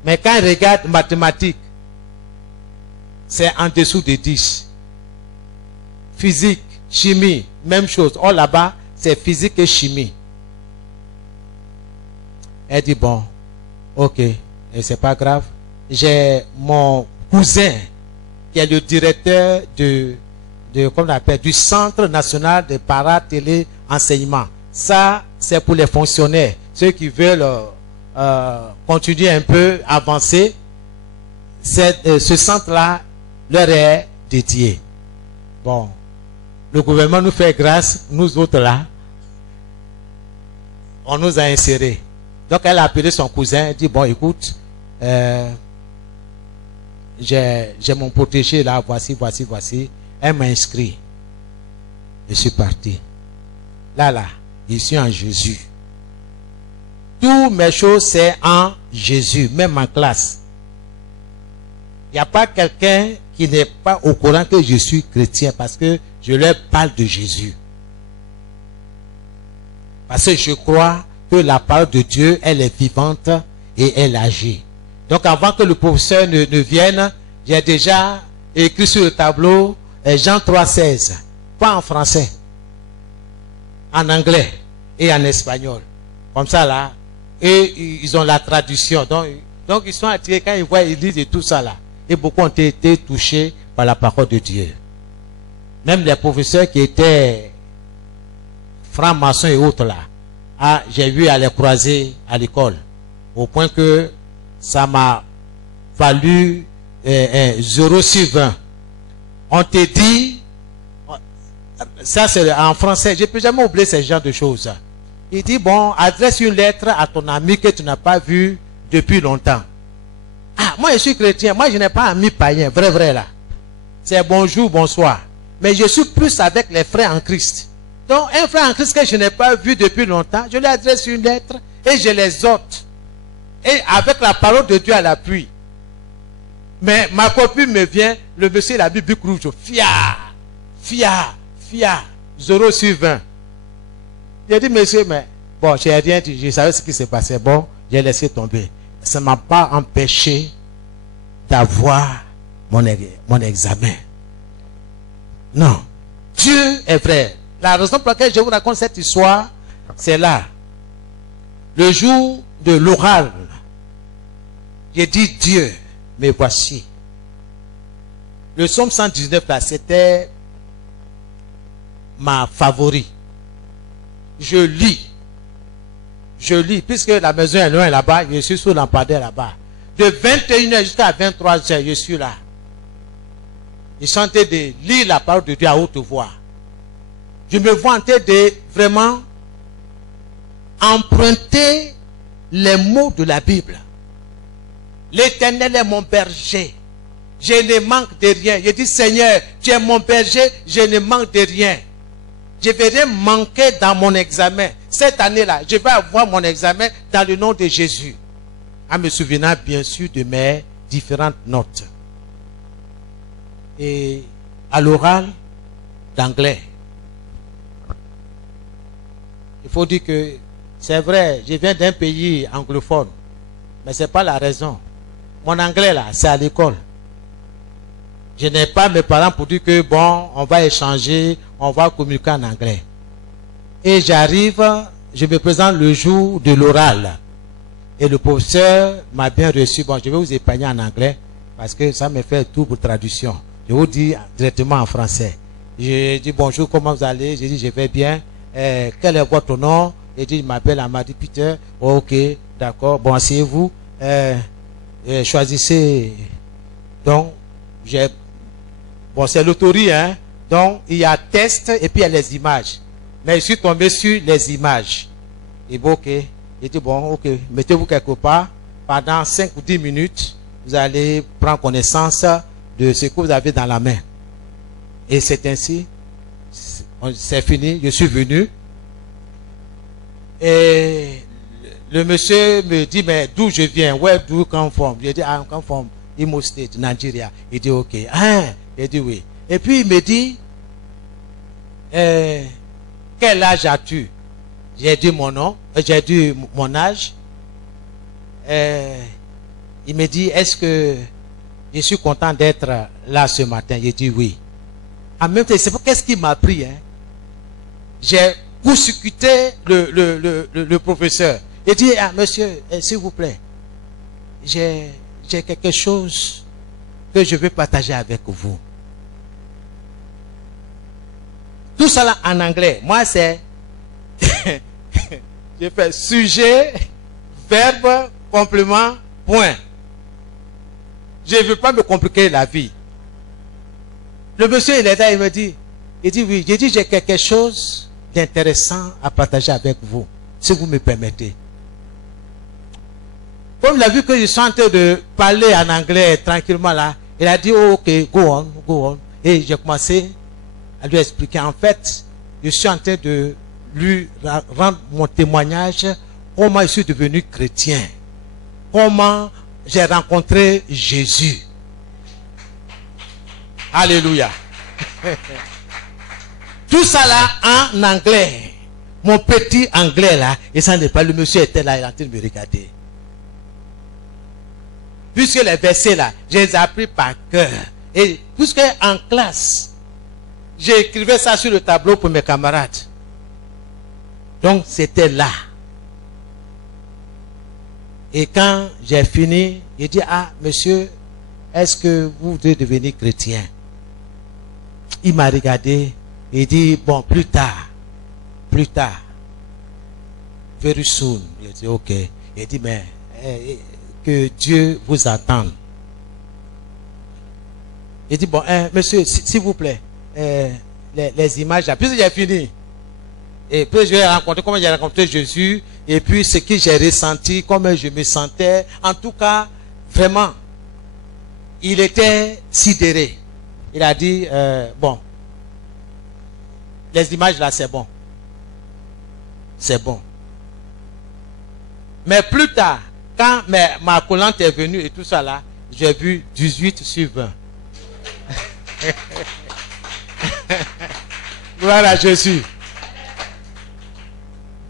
Mais quand elle regarde mathématiques, c'est en dessous de 10. Physique, chimie, même chose. Oh là-bas, c'est physique et chimie. Elle dit, bon, ok, et c'est pas grave. J'ai mon cousin qui est le directeur de comme on appelle, du Centre national de para-télé-enseignement. Ça, c'est pour les fonctionnaires. Ceux qui veulent continuer un peu, avancer. Ce centre-là leur est dédié. Bon, le gouvernement nous fait grâce, nous autres là, on nous a insérés. Donc elle a appelé son cousin, elle dit, bon écoute, j'ai mon protégé là, voici. Elle m'a inscrit. Je suis parti. Là, je suis en Jésus. Toutes mes choses, c'est en Jésus, même en classe. Il n'y a pas quelqu'un qui n'est pas au courant que je suis chrétien parce que je leur parle de Jésus. Parce que je crois que la parole de Dieu, elle est vivante et elle agit. Donc avant que le professeur ne vienne, j'ai déjà écrit sur le tableau Jean 3,16. Pas en français, en anglais et en espagnol. Comme ça là. Et ils ont la traduction. Donc ils sont attirés quand ils voient, ils lisent et tout ça là. Et beaucoup ont été touchés par la parole de Dieu. Même les professeurs qui étaient francs-maçons et autres là, j'ai vu à les croiser à l'école. Au point que ça m'a valu 0 sur 20. On te dit, ça c'est en français, je ne peux jamais oublier ce genre de choses. Il dit, bon, adresse une lettre à ton ami que tu n'as pas vu depuis longtemps. Ah, moi je suis chrétien, moi je n'ai pas ami païen, vrai là. C'est bonjour, bonsoir. Mais je suis plus avec les frères en Christ. Donc un frère en Christ que je n'ai pas vu depuis longtemps, je lui adresse une lettre et je les exhorte. Et avec la parole de Dieu à l'appui. Mais ma copine me vient, le monsieur il a bu bic rouge, fia, 0 sur 20. J'ai dit, monsieur, mais bon, j'ai rien dit, je savais ce qui s'est passé. Bon, j'ai laissé tomber. Ça ne m'a pas empêché d'avoir mon examen. Non. Dieu est vrai. La raison pour laquelle je vous raconte cette histoire, c'est là. Le jour de l'oral, j'ai dit, Dieu, me voici. Le psaume 119, là, c'était ma favorite. Je lis, puisque la maison est loin là-bas, je suis sous lampadaire là-bas. De 21h jusqu'à 23h, je suis là. Je suis en train de lire la parole de Dieu à haute voix. Je me vois en train de vraiment emprunter les mots de la Bible. L'Éternel est mon berger. Je ne manque de rien. Je dis, Seigneur, tu es mon berger, je ne manque de rien. Je vais rien manquer dans mon examen. Cette année-là, je vais avoir mon examen dans le nom de Jésus. En me souvenant bien sûr de mes différentes notes. Et à l'oral d'anglais, il faut dire que c'est vrai, je viens d'un pays anglophone, mais ce n'est pas la raison. Mon anglais là, c'est à l'école. Je n'ai pas mes parents pour dire que bon, on va échanger, on va communiquer en anglais. Et j'arrive, je me présente le jour de l'oral. Et le professeur m'a bien reçu. Bon, je vais vous épargner en anglais parce que ça me fait tout pour traduction. Je vous dis directement en français. J'ai dit bonjour, comment vous allez? J'ai dit je vais bien. Quel est votre nom? J'ai dit, il m'appelle Amadi Peter. Oh, ok, d'accord. Bon, asseyez-vous. Choisissez. Donc, bon, c'est l'autorie, hein. Donc, il y a test et puis il y a les images. Mais je suis tombé sur les images. Et bon, ok. J'ai dit, bon, ok, mettez-vous quelque part. Pendant 5 ou 10 minutes, vous allez prendre connaissance de ce que vous avez dans la main. Et c'est ainsi. C'est fini. Je suis venu. Et le monsieur me dit, mais d'où je viens? Where do you come from? J'ai dit, I come from Imo State, Nigeria. Il dit, ok. Ah, il dit, oui. Et puis il me dit, quel âge as-tu? J'ai dit mon nom, j'ai dit mon âge. Il me dit, est-ce que je suis content d'être là ce matin? J'ai dit oui. En même temps, c'est pour qu'est-ce qu'il m'a pris, hein? J'ai persécuté le professeur. Il dit, ah, monsieur, s'il vous plaît, j'ai quelque chose que je veux partager avec vous. Tout ça là en anglais. Moi, c'est... J'ai fait sujet, verbe, complément, point. Je ne veux pas me compliquer la vie. Le monsieur, il est là, il me dit, oui, j'ai dit, j'ai quelque chose d'intéressant à partager avec vous, si vous me permettez. Comme il a vu que je suis en train de parler en anglais tranquillement là, il a dit, oh, ok, go on. Et j'ai commencé à lui expliquer, en fait, je suis en train de lui rendre mon témoignage, comment je suis devenu chrétien, comment j'ai rencontré Jésus. Alléluia. Tout ça là en anglais. Mon petit anglais là, et ça n'est pas, le monsieur était là, il est en train de me regarder. Puisque les versets là, je les ai appris par cœur. Et puisque en classe, j'écrivais ça sur le tableau pour mes camarades. Donc c'était là. Et quand j'ai fini, il dit, ah monsieur, est-ce que vous voulez devenir chrétien? Il m'a regardé et dit, bon, plus tard, very soon. Il dit, ok. Il dit, mais que Dieu vous attende. Il dit, bon, monsieur, s'il vous plaît, les images là, puisque j'ai fini, et puis je vais raconter comment j'ai rencontré Jésus, et puis ce que j'ai ressenti, comment je me sentais, en tout cas, vraiment, il était sidéré. Il a dit, bon, les images là, c'est bon. C'est bon. Mais plus tard, quand ma collante est venue et tout ça là, j'ai vu 18/20. Gloire à Jésus.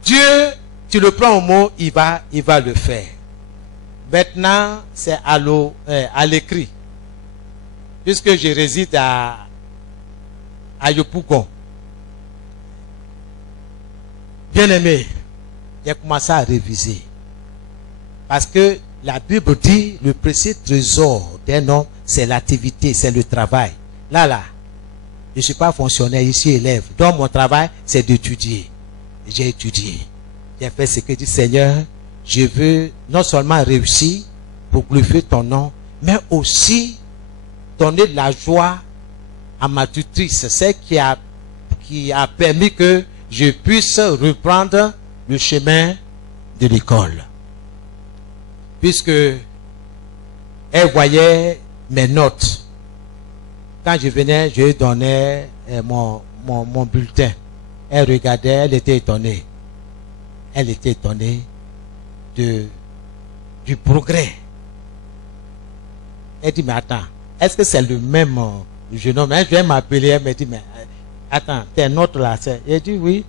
Dieu, tu le prends au mot, il va le faire. Maintenant, c'est à l'écrit. Puisque je réside à Yopougon. Bien aimé, j'ai commencé à réviser. Parce que la Bible dit, le précieux trésor d'un homme, c'est l'activité, c'est le travail. Là, je ne suis pas fonctionnaire, ici élève. Donc mon travail, c'est d'étudier. J'ai étudié. J'ai fait ce que dit Seigneur, je veux non seulement réussir pour glorifier ton nom, mais aussi donner de la joie à ma tutrice, celle qui a permis que je puisse reprendre le chemin de l'école. Puisque elle voyait mes notes. Quand je venais, je lui donnais mon bulletin. Elle regardait, elle était étonnée. Elle était étonnée du progrès. Elle dit, mais attends, est-ce que c'est le même jeune homme? Je vais m'appeler, elle me dit, mais attends, tes notes là, c'est... Elle dit, oui.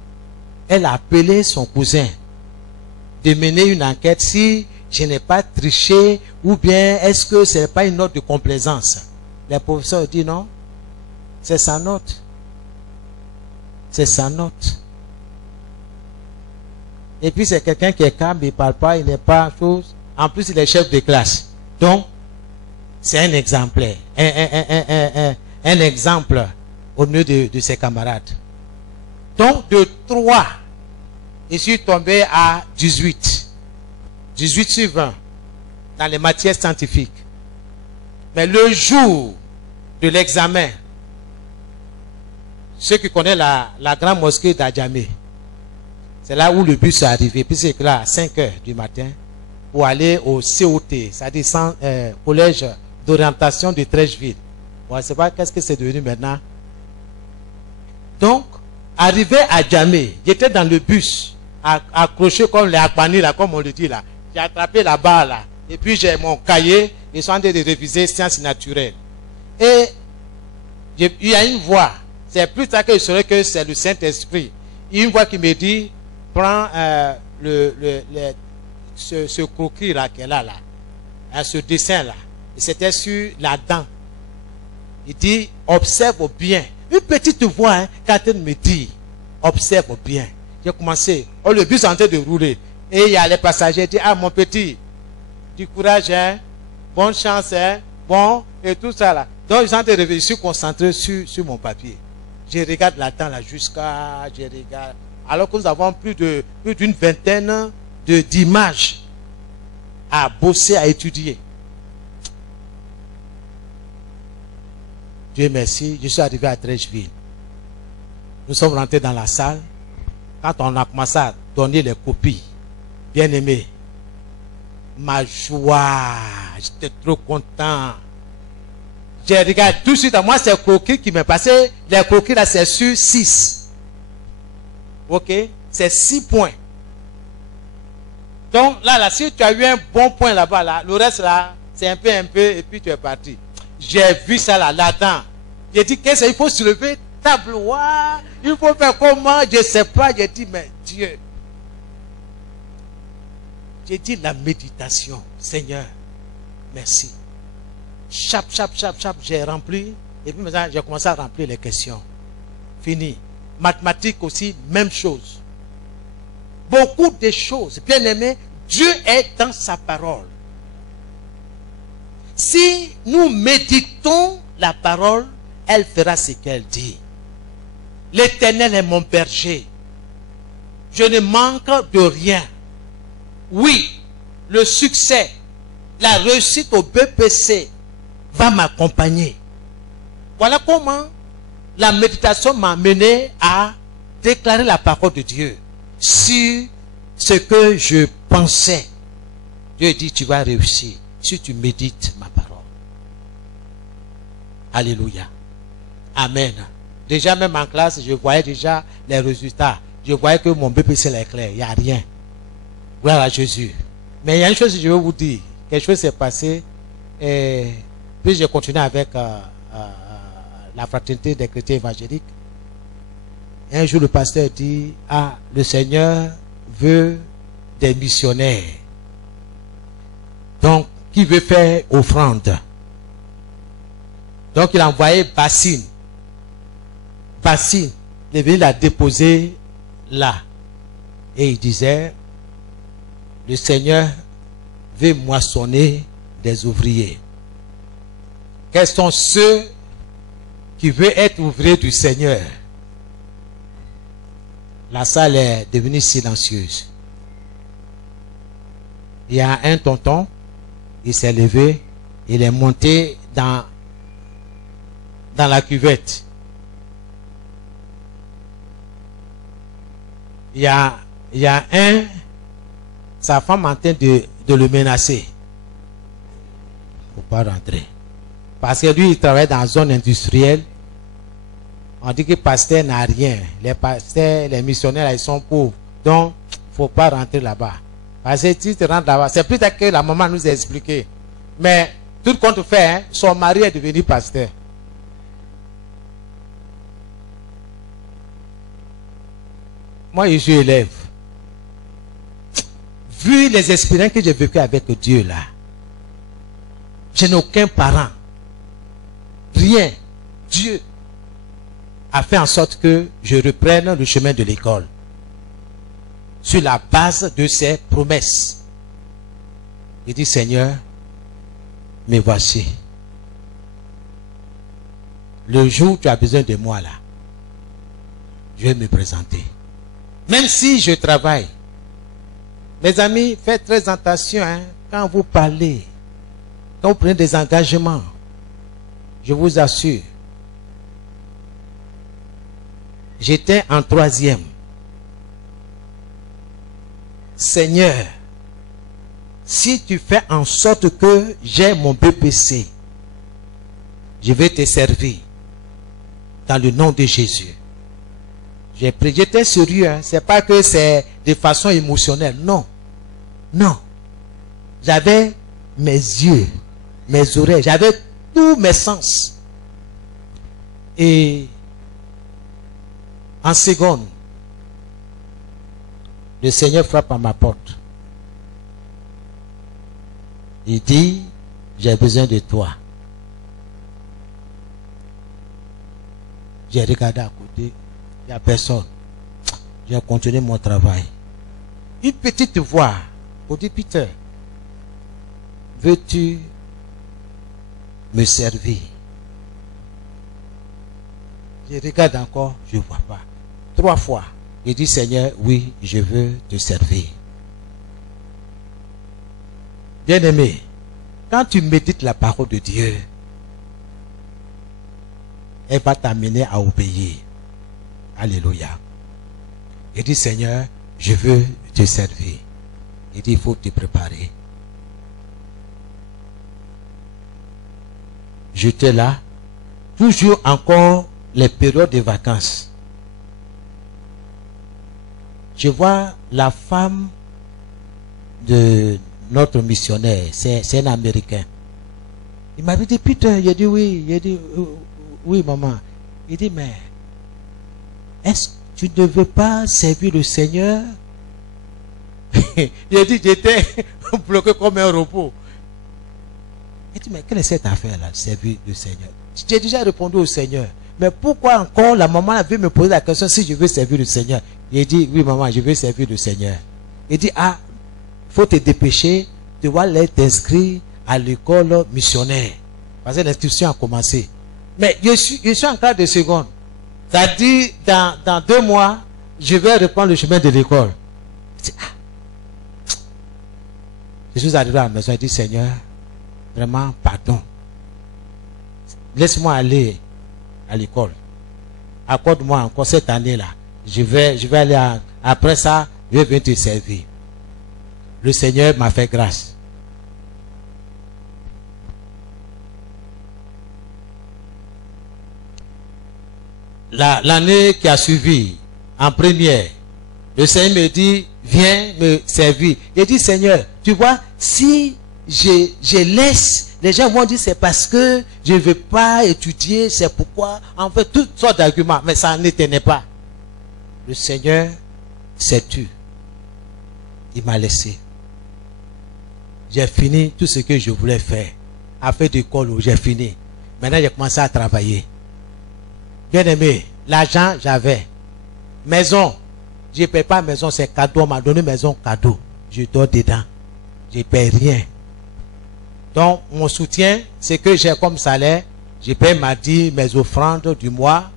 Elle a appelé son cousin de mener une enquête si je n'ai pas triché ou bien est-ce que ce n'est pas une note de complaisance. Le professeur dit non, c'est sa note. C'est sa note. Et puis c'est quelqu'un qui est calme, il ne parle pas, il n'est pas chose. En plus, il est chef de classe. Donc, c'est un exemplaire. Un exemple au milieu de ses camarades. Donc, de 3, je suis tombé à 18. 18/20 dans les matières scientifiques. Mais le jour de l'examen, ceux qui connaissent la grande mosquée d'Adjamé, c'est là où le bus est arrivé. Puis c'est là à 5 heures du matin pour aller au COT, c'est-à-dire collège d'orientation de Trècheville. Bon, je ne sais pas qu'est-ce que c'est devenu maintenant. Donc, arrivé à Djamé, j'étais dans le bus, accroché comme les Akbani, là, comme on le dit là. J'ai attrapé la barre là. Et puis j'ai mon cahier, ils sont en train de réviser sciences naturelles. Et il y a une voix, c'est plus tard que je saurais que c'est le Saint-Esprit. Il y a une voix qui me dit, prends ce croquis là qu'elle a là, ce dessin là. Et c'était sur la dent. Il dit, observe bien. Une petite voix, hein, quand elle me dit, observe bien. J'ai commencé, le bus est en train de rouler. Et il y a les passagers qui disent, ah mon petit, du courage, hein, bonne chance, hein, bon, et tout ça là. Donc ils sont en train de revenir, je suis concentré sur mon papier. Je regarde là-dedans, là, jusqu'à... Je regarde. Alors que nous avons plus d'une vingtaine d'images à bosser, à étudier. Dieu merci, je suis arrivé à Trècheville. Nous sommes rentrés dans la salle. Quand on a commencé à donner les copies, bien aimé, ma joie, j'étais trop content. J'ai regardé tout de suite, à moi, c'est croquis qui m'est passé. Les croquis là, c'est sur 6. Ok? C'est 6 points. Donc là, si tu as eu un bon point là-bas, là, le reste là, c'est un peu, et puis tu es parti. J'ai vu ça là-dedans. J'ai dit, qu'est-ce qu'il faut soulever? Tableau, il faut faire comment? Je ne sais pas. J'ai dit, mais Dieu. J'ai dit la méditation. Seigneur, merci. Chap, j'ai rempli. Et puis maintenant, j'ai commencé à remplir les questions. Fini. Mathématiques aussi, même chose. Beaucoup de choses. Bien aimé, Dieu est dans sa parole. Si nous méditons la parole, elle fera ce qu'elle dit. L'Éternel est mon berger. Je ne manque de rien. Oui, le succès, la réussite au BPC va m'accompagner. Voilà comment la méditation m'a amené à déclarer la parole de Dieu sur ce que je pensais. Dieu dit, tu vas réussir si tu médites ma parole. Alléluia. Amen. Déjà même en classe, je voyais déjà les résultats. Je voyais que mon BPC est clair. Il n'y a rien. Gloire à Jésus. Mais il y a une chose que je veux vous dire. Quelque chose s'est passé. Et puis j'ai continué avec la fraternité des chrétiens évangéliques. Un jour, le pasteur dit, ah, le Seigneur veut des missionnaires. Donc, qui veut faire offrande? Donc, il a envoyé Bassine. Bassine, il est venu la déposer là. Et il disait, le Seigneur veut moissonner des ouvriers. Quels sont ceux qui veulent être ouvriers du Seigneur? La salle est devenue silencieuse. Il y a un tonton, il s'est levé, il est monté dans la cuvette. Il y a un, sa femme en train de le menacer. Il ne faut pas rentrer. Parce que lui, il travaille dans la zone industrielle. On dit que le pasteur n'a rien. Les pasteurs, les missionnaires, ils sont pauvres. Donc, il ne faut pas rentrer là-bas. Parce que si tu rentres là-bas, c'est plus tard que la maman nous a expliqué. Mais, tout compte fait, hein, son mari est devenu pasteur. Moi, je suis élève. Vu les expériences que j'ai vécues avec Dieu là, je n'ai aucun parent. Rien. Dieu a fait en sorte que je reprenne le chemin de l'école. Sur la base de ses promesses. Il dit, Seigneur, me voici. Le jour où tu as besoin de moi là, je vais me présenter. Même si je travaille. Mes amis, faites très attention hein, quand vous parlez. Quand vous prenez des engagements. Je vous assure. J'étais en 3e. Seigneur, si tu fais en sorte que j'ai mon BPC, je vais te servir dans le nom de Jésus. J'étais sérieux, hein. C'est pas que c'est de façon émotionnelle, non. Non. J'avais mes yeux, mes oreilles, j'avais tous mes sens. Et en seconde, le Seigneur frappe à ma porte. Il dit, j'ai besoin de toi. J'ai regardé à côté, il n'y a personne. J'ai continué mon travail. Une petite voix, au dit, Peter, veux-tu me servir? Je regarde encore, je ne vois pas. 3 fois. Je dis, Seigneur, oui, je veux te servir. Bien-aimé, quand tu médites la parole de Dieu, elle va t'amener à obéir. Alléluia. Il dit, Seigneur, je veux te servir. Il dit, il faut te préparer. J'étais là, toujours encore les périodes de vacances. Je vois la femme de notre missionnaire, c'est un Américain. Il m'avait dit, Peter, j'ai dit oui. J'ai dit, oui, maman. Il dit, mais est-ce que tu ne veux pas servir le Seigneur? J'ai dit, j'étais bloqué comme un robot. Il dit, mais quelle est cette affaire-là, servir le Seigneur? J'ai déjà répondu au Seigneur. Mais pourquoi encore la maman veut me poser la question si je veux servir le Seigneur? J'ai dit, oui, maman, je veux servir le Seigneur. Il dit, ah, il faut te dépêcher, tu vas aller t'inscrire à l'école missionnaire. Parce que l'inscription a commencé. Mais je suis en classe de seconde. Ça dit, dans 2 mois, je vais reprendre le chemin de l'école. Je suis arrivé à la maison et dit, Seigneur, vraiment, pardon. Laisse-moi aller à l'école. Accorde-moi encore cette année-là. Je vais aller après ça, je vais venir te servir. Le Seigneur m'a fait grâce. L'année qui a suivi, en première, le Seigneur me dit, viens me servir. Il dit, Seigneur, tu vois, si je laisse, les gens vont dire, c'est parce que je ne veux pas étudier, c'est pourquoi, en fait, toutes sortes d'arguments, mais ça n'était pas. Le Seigneur s'est tu. Il m'a laissé. J'ai fini tout ce que je voulais faire. Après d'école, j'ai fini. Maintenant, j'ai commencé à travailler. Bien aimé, l'argent, j'avais. Maison, je ne paie pas maison, c'est cadeau. On m'a donné maison cadeau. Je dors dedans. Je ne paie rien. Donc, mon soutien, c'est que j'ai comme salaire. Je paie ma dîme, mes offrandes du mois.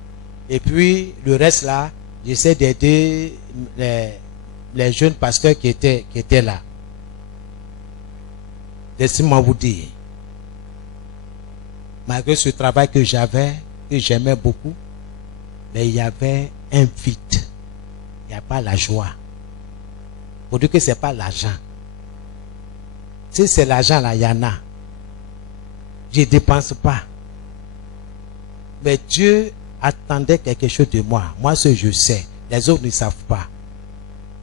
Et puis, le reste là, j'essaie d'aider les jeunes pasteurs qui étaient là. Laissez-moi vous dire, malgré ce travail que j'avais, que j'aimais beaucoup, mais il y avait un vide. Il n'y a pas la joie. Pour dire que ce n'est pas l'argent. Si c'est l'argent là, il y en a. Je ne dépense pas. Mais Dieu attendait quelque chose de moi. Moi, ce que je sais, les autres ne savent pas.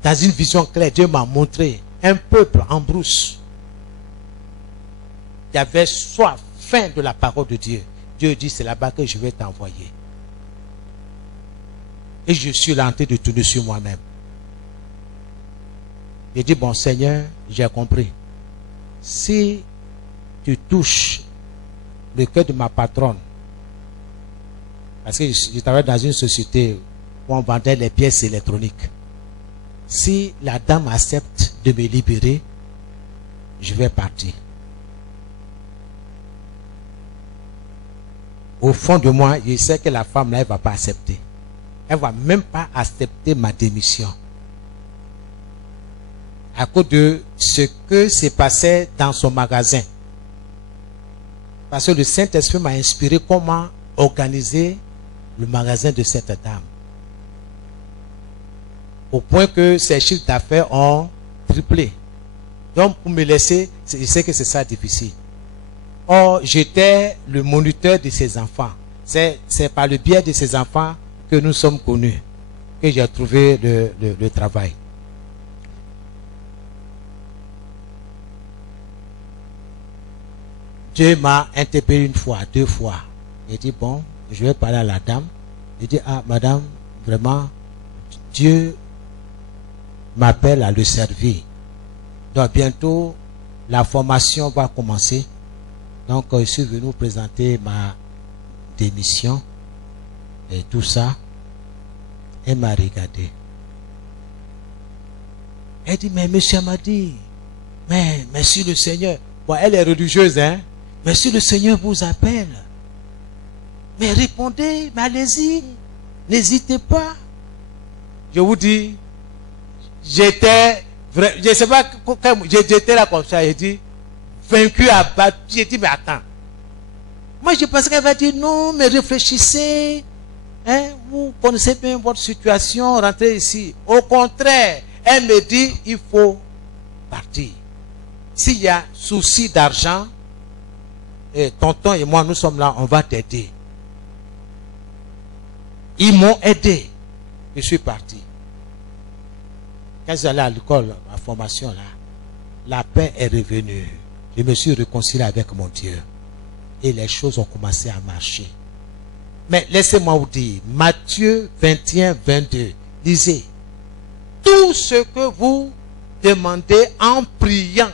Dans une vision claire, Dieu m'a montré un peuple en brousse. Il y avait soif, faim de la parole de Dieu. Dieu dit, c'est là-bas que je vais t'envoyer. Et je suis là en train de tourner sur moi-même. J'ai dit, bon Seigneur, j'ai compris. Si tu touches le cœur de ma patronne, parce que je travaille dans une société où on vendait les pièces électroniques. Si la dame accepte de me libérer, je vais partir. Au fond de moi, je sais que la femme là, elle ne va pas accepter. Elle ne va même pas accepter ma démission. À cause de ce que s'est passé dans son magasin. Parce que le Saint-Esprit m'a inspiré comment organiser le magasin de cette dame. Au point que ses chiffres d'affaires ont triplé. Donc pour me laisser, je sais que c'est ça difficile. Or, j'étais le moniteur de ses enfants. C'est par le biais de ses enfants que nous sommes connus, que j'ai trouvé le travail. Dieu m'a interpellé 1 fois, 2 fois. Il dit, bon, je vais parler à la dame. Il dit, ah, madame, vraiment, Dieu m'appelle à le servir. Donc, bientôt, la formation va commencer. Donc, je suis venu vous présenter ma démission et tout ça. Elle m'a regardé. Elle dit, mais monsieur m'a dit, mais si le Seigneur, bon, elle est religieuse, hein, mais si le Seigneur vous appelle, mais répondez, mais allez-y. N'hésitez pas. Je vous dis, j'étais, je sais pas, j'étais là comme ça, j'ai dit, vaincu, abattu. J'ai dit, mais attends. Moi, je pensais qu'elle va dire, non, mais réfléchissez. Hein, vous connaissez bien votre situation, rentrez ici. Au contraire, elle me dit, il faut partir. S'il y a souci d'argent, tonton et moi, nous sommes là, on va t'aider. Ils m'ont aidé. Je suis parti. Quand j'allais à l'école, à la formation, là, la paix est revenue. Je me suis réconcilié avec mon Dieu. Et les choses ont commencé à marcher. Mais laissez-moi vous dire, Matthieu 21, 22, lisez. Tout ce que vous demandez en priant,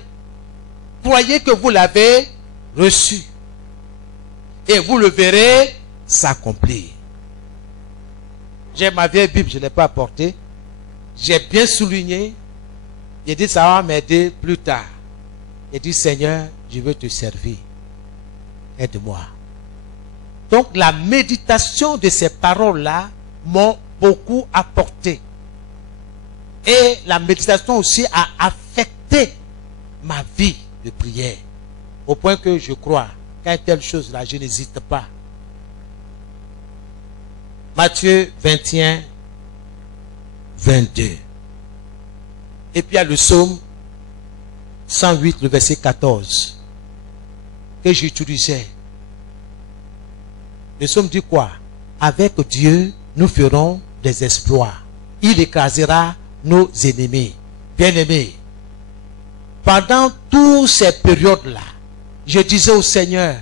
croyez que vous l'avez reçu. Et vous le verrez s'accomplir. J'ai ma vieille Bible, je ne l'ai pas apportée. J'ai bien souligné. J'ai dit, ça va m'aider plus tard. J'ai dit, Seigneur, je veux te servir. Aide-moi. Donc, la méditation de ces paroles-là m'ont beaucoup apporté. Et la méditation aussi a affecté ma vie de prière. Au point que je crois qu'à telle chose-là, je n'hésite pas. Matthieu 21, 22. Et puis il y a le psaume 108, le verset 14, que j'utilisais. Le psaume dit quoi? Avec Dieu, nous ferons des exploits. Il écrasera nos ennemis. Bien-aimés, pendant toutes ces périodes-là, je disais au Seigneur,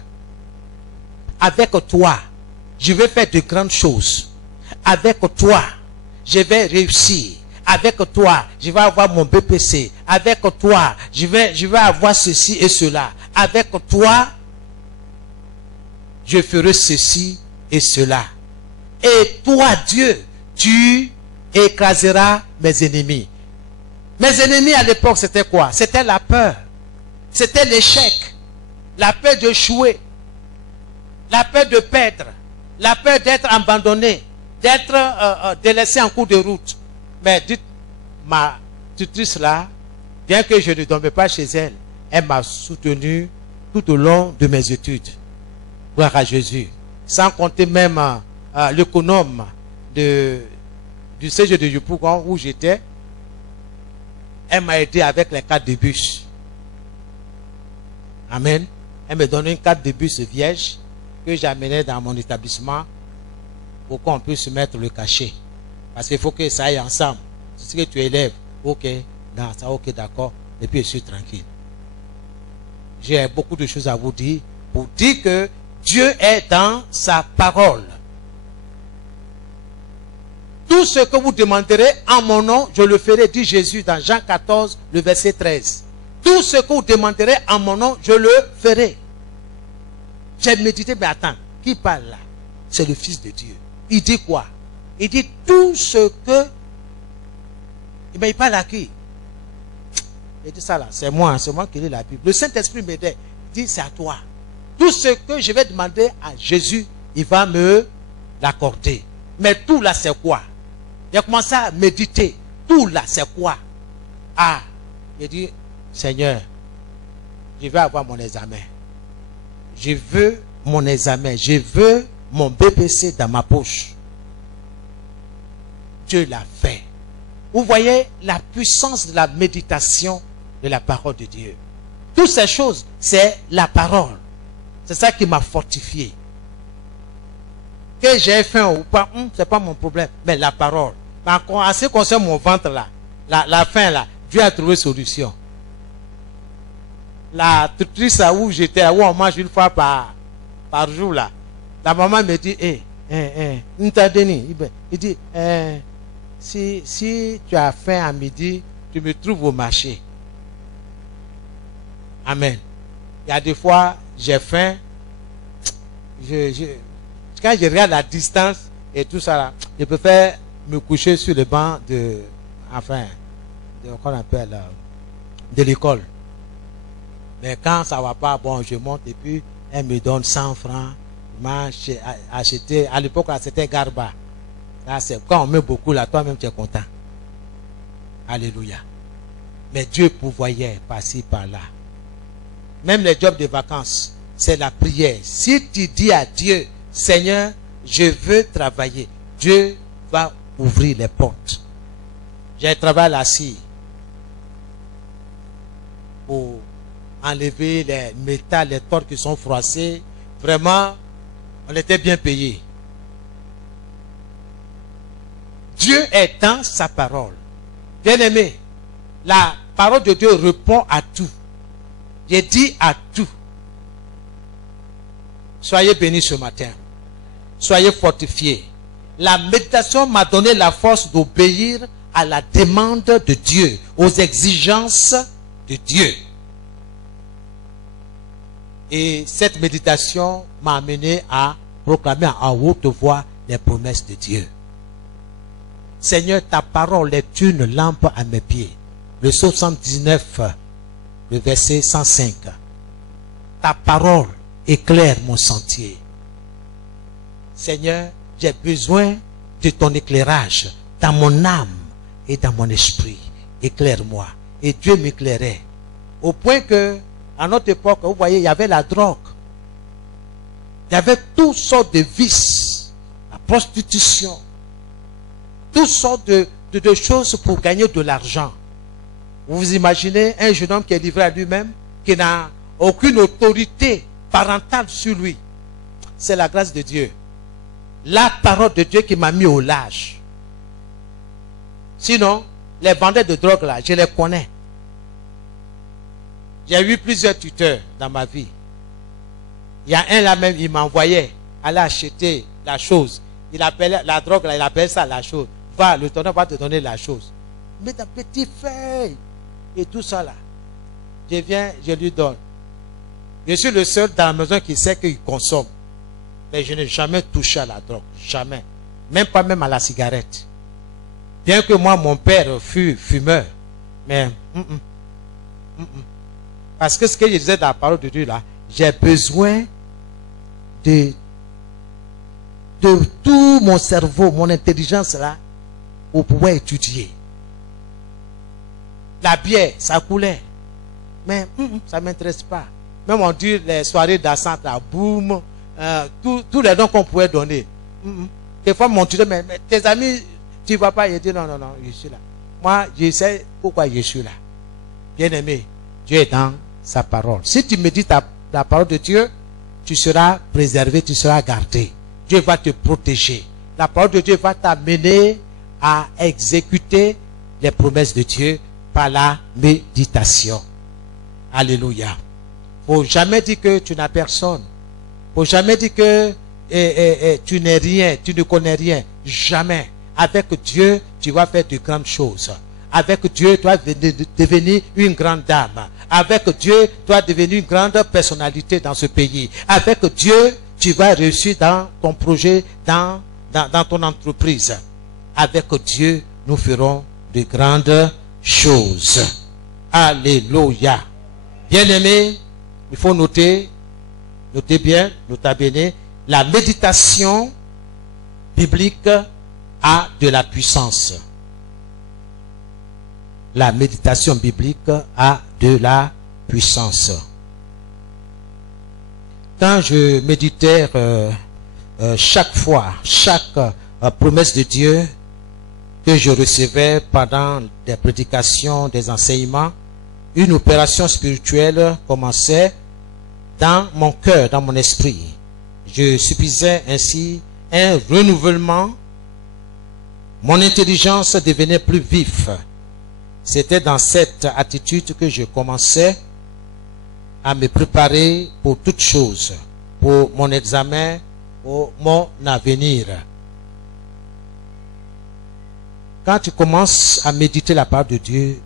avec toi, je vais faire de grandes choses. Avec toi, je vais réussir. Avec toi, je vais avoir mon BPC. Avec toi, je vais avoir ceci et cela. Avec toi, je ferai ceci et cela. Et toi, Dieu, tu écraseras mes ennemis. Mes ennemis à l'époque, c'était quoi? C'était la peur. C'était l'échec. La peur d'échouer. La peur de perdre. La peur d'être abandonné. D'être délaissé en cours de route. Mais dites, ma tutrice là, bien que je ne dormais pas chez elle, elle m'a soutenu tout au long de mes études. Gloire à Jésus. Sans compter même l'économe du CG de Yopougon où j'étais. Elle m'a aidé avec les cartes de bus. Amen. Elle me donnait une carte de bus vierge que j'amenais dans mon établissement pour qu'on puisse mettre le cachet. Parce qu'il faut que ça aille ensemble. Si que tu élèves, ok, non, ça ok, d'accord, et puis je suis tranquille. J'ai beaucoup de choses à vous dire pour dire que Dieu est dans sa parole. Tout ce que vous demanderez en mon nom, je le ferai, dit Jésus dans Jean 14, le verset 13. Tout ce que vous demanderez en mon nom, je le ferai. J'ai médité, mais attends, qui parle là? C'est le Fils de Dieu. Il dit quoi? Il dit tout ce que... Mais il parle à qui? Il dit ça là, c'est moi qui lis la Bible. Le Saint-Esprit m'aide. Il dit c'est à toi. Tout ce que je vais demander à Jésus, il va me l'accorder. Mais tout là c'est quoi? Il a commencé à méditer. Tout là c'est quoi? Ah, il dit, Seigneur, je veux avoir mon examen. Je veux mon examen. Je veux mon BPC dans ma poche. Dieu l'a fait. Vous voyez la puissance de la méditation de la parole de Dieu. Toutes ces choses, c'est la parole. C'est ça qui m'a fortifié. Que j'ai faim ou pas, c'est pas mon problème. Mais la parole. En ce qui concerne mon ventre là, la faim là, Dieu a trouvé solution. La tutrice où j'étais, où on mange une fois par jour là, la maman me dit, il dit, si tu as faim à midi, tu me trouves au marché. Amen. Il y a des fois, j'ai faim. Quand je regarde la distance et tout ça là, je préfère me coucher sur le banc qu'on appelle de l'école. Mais quand ça va pas, bon, je monte et puis elle me donne 100 francs. J'ai acheté, à l'époque, c'était Garba. Là, c'est quand on met beaucoup là, toi-même tu es content. Alléluia. Mais Dieu pourvoyait par-ci, par-là. Même les jobs de vacances, c'est la prière. Si tu dis à Dieu, Seigneur, je veux travailler, Dieu va ouvrir les portes. J'ai travaillé à la scie pour enlever les métals, les torts qui sont froissés. Vraiment, on était bien payé. Dieu est dans sa parole. Bien-aimé, la parole de Dieu répond à tout. J'ai dit à tout. Soyez bénis ce matin. Soyez fortifiés. La méditation m'a donné la force d'obéir à la demande de Dieu, aux exigences de Dieu. Et cette méditation m'a amené à proclamer en haute voix les promesses de Dieu. Seigneur, ta parole est une lampe à mes pieds. Le psaume 119, le verset 105. Ta parole éclaire mon sentier. Seigneur, j'ai besoin de ton éclairage dans mon âme et dans mon esprit. Éclaire-moi. Et Dieu m'éclairait. Au point que, à notre époque, vous voyez, il y avait la drogue. Il y avait toutes sortes de vices. La prostitution. Toutes sortes de choses pour gagner de l'argent. Vous vous imaginez un jeune homme qui est livré à lui-même, qui n'a aucune autorité parentale sur lui. C'est la grâce de Dieu. La parole de Dieu qui m'a mis au large. Sinon, les vendeurs de drogue là, je les connais. J'ai eu plusieurs tuteurs dans ma vie. Il y a un là même, il m'envoyait aller acheter la chose. Il appelait la drogue là, il appelle ça la chose. Va, le tonnerre va te donner la chose. Mais ta petite feuille et tout ça là. Je viens, je lui donne. Je suis le seul dans la maison qui sait qu'il consomme. Mais je n'ai jamais touché à la drogue. Jamais. Même pas même à la cigarette. Bien que moi, mon père fut fumeur. Mais, parce que ce que je disais dans la parole de Dieu là, j'ai besoin de tout mon cerveau, mon intelligence là, pour pouvoir étudier. La bière, ça coulait. Mais ça ne m'intéresse pas. Même on dit les soirées dansante, la boum, tous les noms qu'on pouvait donner. Des fois, mon tuteur, mais tes amis, tu ne vas pas. Il dit non, je suis là. Moi, je sais pourquoi je suis là. Bien-aimé, Dieu est dans sa parole. Si tu médites la parole de Dieu, tu seras préservé, tu seras gardé. Dieu va te protéger. La parole de Dieu va t'amener à exécuter les promesses de Dieu par la méditation. Alléluia. Faut jamais dire que tu n'as personne. Faut jamais dire que tu n'es rien, tu ne connais rien. Jamais. Avec Dieu, tu vas faire de grandes choses. Avec Dieu, tu vas devenir une grande dame. Avec Dieu, tu vas devenir une grande personnalité dans ce pays. Avec Dieu, tu vas réussir dans ton projet, dans ton entreprise. Avec Dieu, nous ferons de grandes choses. Alléluia. Bien-aimé, il faut noter bien, notez bien, la méditation biblique a de la puissance. La méditation biblique a de la puissance. Quand je méditais chaque fois, chaque promesse de Dieu que je recevais pendant des prédications, des enseignements, une opération spirituelle commençait dans mon cœur, dans mon esprit. Je subissais ainsi un renouvellement. Mon intelligence devenait plus vive. C'était dans cette attitude que je commençais à me préparer pour toutes choses, pour mon examen, pour mon avenir. Quand tu commences à méditer la parole de Dieu,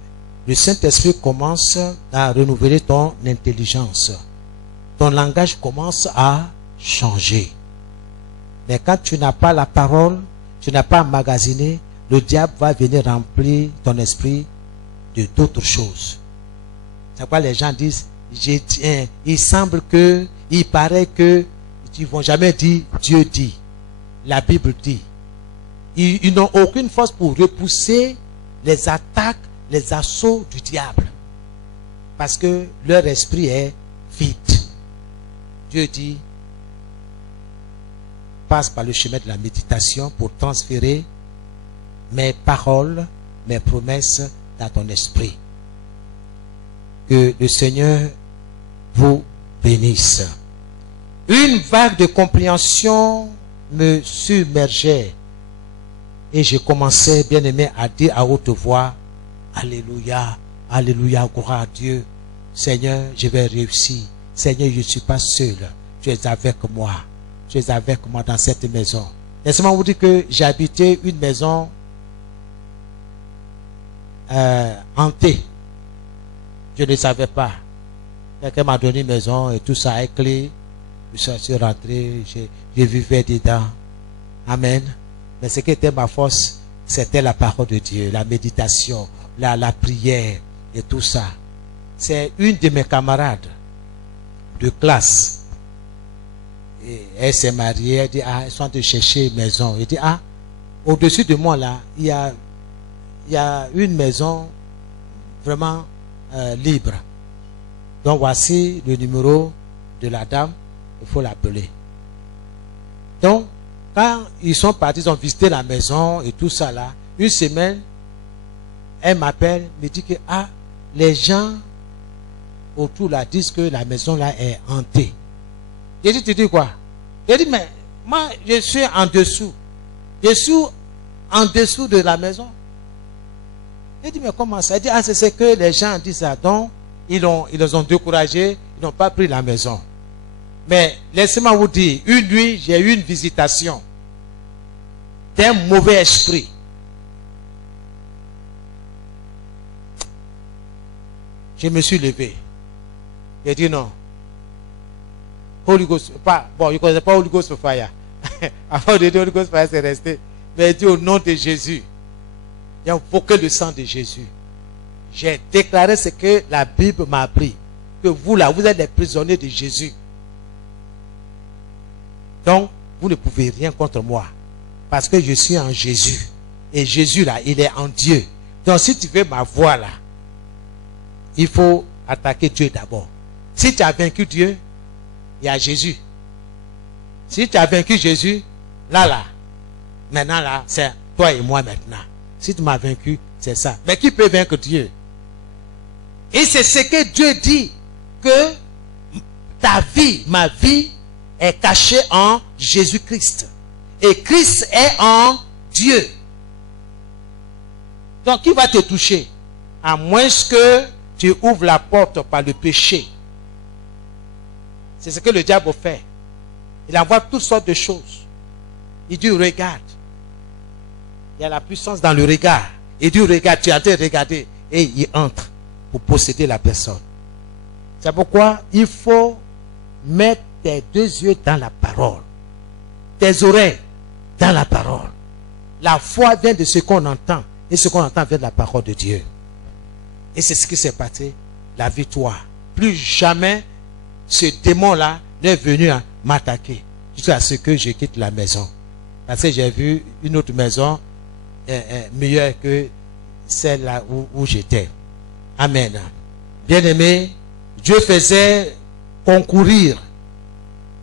le Saint-Esprit commence à renouveler ton intelligence. Ton langage commence à changer. Mais quand tu n'as pas la parole, tu n'as pas emmagasiné, le diable va venir remplir ton esprit de d'autres choses. C'est pourquoi les gens disent, il semble que, il paraît que, ils ne vont jamais dire Dieu dit, la Bible dit. ils n'ont aucune force pour repousser les attaques, les assauts du diable. Parce que leur esprit est vide. Dieu dit, passe par le chemin de la méditation pour transférer mes paroles, mes promesses dans ton esprit. Que le Seigneur vous bénisse. Une vague de compréhension me submergeait et je commençais, bien aimé, à dire à haute voix, Alléluia, Alléluia, gloire à Dieu. Seigneur, je vais réussir. Seigneur, je ne suis pas seul. Tu es avec moi. Tu es avec moi dans cette maison. Laissez-moi vous dire que j'ai habité une maison hantée. Je ne savais pas. Quelqu'un m'a donné une maison et tout ça avec clé. Je suis rentré, je vivais dedans. Amen. Mais ce qui était ma force, c'était la parole de Dieu, la méditation, la prière et tout ça. C'est une de mes camarades de classe. Et elle s'est mariée, elle dit, ah, ils sont en train de chercher une maison. Elle dit, ah, au-dessus de moi là, il y a une maison vraiment libre. Donc voici le numéro de la dame, il faut l'appeler. Donc, quand ils sont partis, ils ont visité la maison et tout ça là, une semaine, elle m'appelle, me dit que, ah, les gens autour là disent que la maison là est hantée. J'ai dit, tu dis quoi? J'ai dit, mais moi, je suis en dessous. Je suis en dessous de la maison. J'ai dit, mais comment ça? Elle dit, ah, c'est ce que les gens disent ça. Donc, ils les ont découragés, ils n'ont pas pris la maison. Mais laissez-moi vous dire, une nuit, j'ai eu une visitation d'un mauvais esprit. Je me suis levé. J'ai dit non. Holy Ghost, bon, je ne connais pas Holy Ghost Fire. Avant de dire Holy Ghost Fire, c'est resté. Mais dit au nom de Jésus. J'ai invoqué le sang de Jésus. J'ai déclaré ce que la Bible m'a appris. Que vous là, vous êtes les prisonniers de Jésus. Donc, vous ne pouvez rien contre moi. Parce que je suis en Jésus. Et Jésus là, il est en Dieu. Donc, si tu veux ma voix là, il faut attaquer Dieu d'abord. Si tu as vaincu Dieu, il y a Jésus. Si tu as vaincu Jésus, là, maintenant là, c'est toi et moi maintenant. Si tu m'as vaincu, c'est ça. Mais qui peut vaincre Dieu? Et c'est ce que Dieu dit, que ta vie, ma vie, est cachée en Jésus-Christ. Et Christ est en Dieu. Donc, qui va te toucher? À moins que tu ouvres la porte par le péché. C'est ce que le diable fait. Il envoie toutes sortes de choses. Il dit, regarde. Il y a la puissance dans le regard. Il dit, regarde, tu as été regardé. Et il entre pour posséder la personne. C'est pourquoi il faut mettre tes deux yeux dans la parole. Tes oreilles dans la parole. La foi vient de ce qu'on entend. Et ce qu'on entend vient de la parole de Dieu. Et c'est ce qui s'est passé. La victoire. Plus jamais ce démon-là n'est venu m'attaquer. Jusqu'à ce que je quitte la maison. Parce que j'ai vu une autre maison meilleure que celle-là où j'étais. Amen. Bien-aimé, Dieu faisait concourir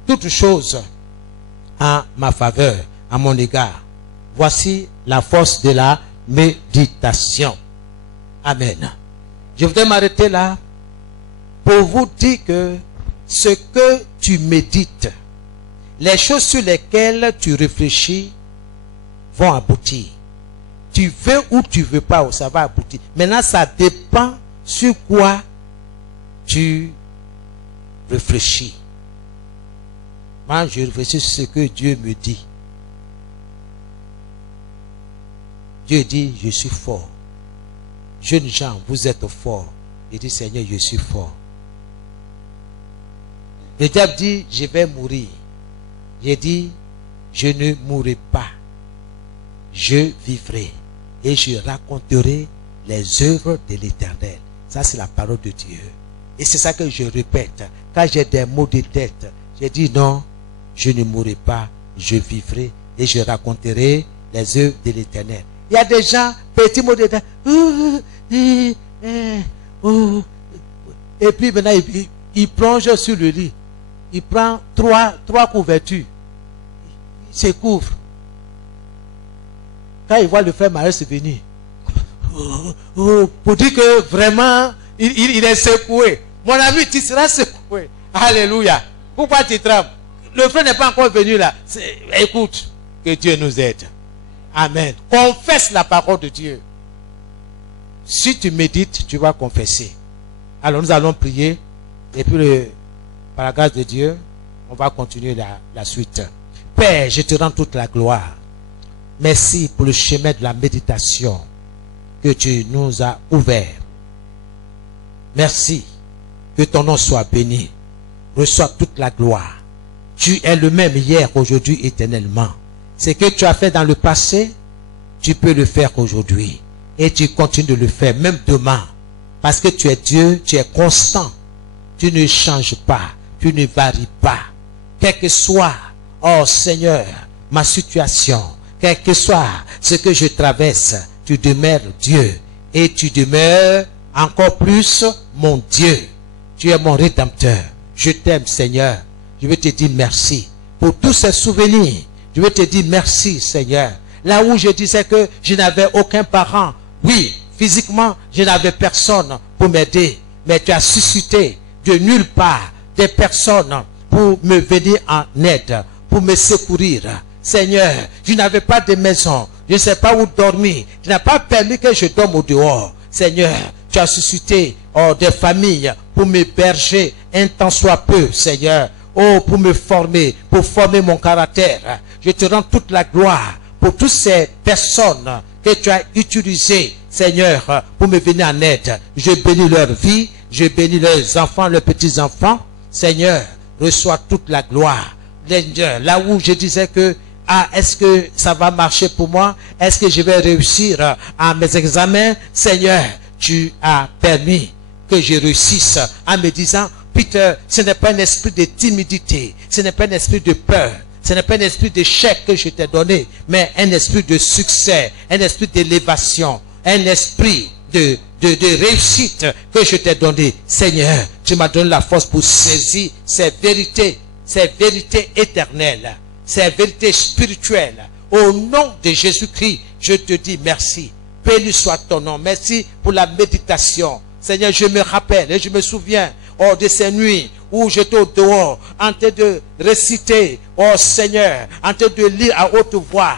toutes choses à ma faveur, à mon égard. Voici la force de la méditation. Amen. Je voudrais m'arrêter là pour vous dire que ce que tu médites, les choses sur lesquelles tu réfléchis vont aboutir. Tu veux ou tu veux pas, ça va aboutir. Maintenant, ça dépend sur quoi tu réfléchis. Moi, je réfléchis sur ce que Dieu me dit. Dieu dit, je suis fort. Jeunes gens, vous êtes forts. Il dit, Seigneur, je suis fort. Le diable dit, je vais mourir. J'ai dit, je ne mourrai pas. Je vivrai. Et je raconterai les œuvres de l'Éternel. Ça, c'est la parole de Dieu. Et c'est ça que je répète. Quand j'ai des maux de tête, j'ai dit non, je ne mourrai pas, je vivrai et je raconterai les œuvres de l'Éternel. Il y a des gens, petits mots de et puis maintenant, il plonge sur le lit. Il prend trois couvertures. Il se couvre. Quand il voit le frère Marie se venir, pour dire que vraiment, il est secoué. Mon ami, tu seras secoué. Alléluia. Pourquoi tu trembles? Le frère n'est pas encore venu là. Écoute, que Dieu nous aide. Amen. Confesse la parole de Dieu. Si tu médites, tu vas confesser. Alors nous allons prier. Et puis, par la grâce de Dieu, on va continuer la suite. Père, je te rends toute la gloire. Merci pour le chemin de la méditation que tu nous as ouvert. Merci. Que ton nom soit béni. Reçois toute la gloire. Tu es le même hier, aujourd'hui, éternellement. Ce que tu as fait dans le passé, tu peux le faire aujourd'hui. Et tu continues de le faire, même demain. Parce que tu es Dieu, tu es constant. Tu ne changes pas. Tu ne varies pas. Quel que soit, oh Seigneur, ma situation, quel que soit ce que je traverse, tu demeures Dieu. Et tu demeures encore plus mon Dieu. Tu es mon Rédempteur. Je t'aime, Seigneur. Je veux te dire merci pour tous ces souvenirs. Je veux te dire merci, Seigneur. Là où je disais que je n'avais aucun parent, oui, physiquement, je n'avais personne pour m'aider. Mais tu as suscité de nulle part des personnes pour me venir en aide, pour me secourir. Seigneur, je n'avais pas de maison. Je ne sais pas où dormir. Tu n'as pas permis que je dorme au dehors. Seigneur, tu as suscité des familles pour m'héberger un temps soit peu, Seigneur. Oh, pour me former, pour former mon caractère. Je te rends toute la gloire pour toutes ces personnes que tu as utilisées, Seigneur, pour me venir en aide. Je bénis leur vie, je bénis leurs enfants, leurs petits-enfants. Seigneur, reçois toute la gloire. Là où je disais que, est-ce que ça va marcher pour moi? Est-ce que je vais réussir à mes examens? Seigneur, tu as permis que je réussisse en me disant, Peter, ce n'est pas un esprit de timidité, ce n'est pas un esprit de peur, ce n'est pas un esprit d'échec que je t'ai donné, mais un esprit de succès, un esprit d'élévation, un esprit de réussite que je t'ai donné. Seigneur, tu m'as donné la force pour saisir ces vérités éternelles, ces vérités spirituelles. Au nom de Jésus-Christ, je te dis merci. Béni soit ton nom. Merci pour la méditation. Seigneur, je me rappelle et je me souviens de ces nuits où j'étais au dehors en train de réciter, oh Seigneur, en train de lire à haute voix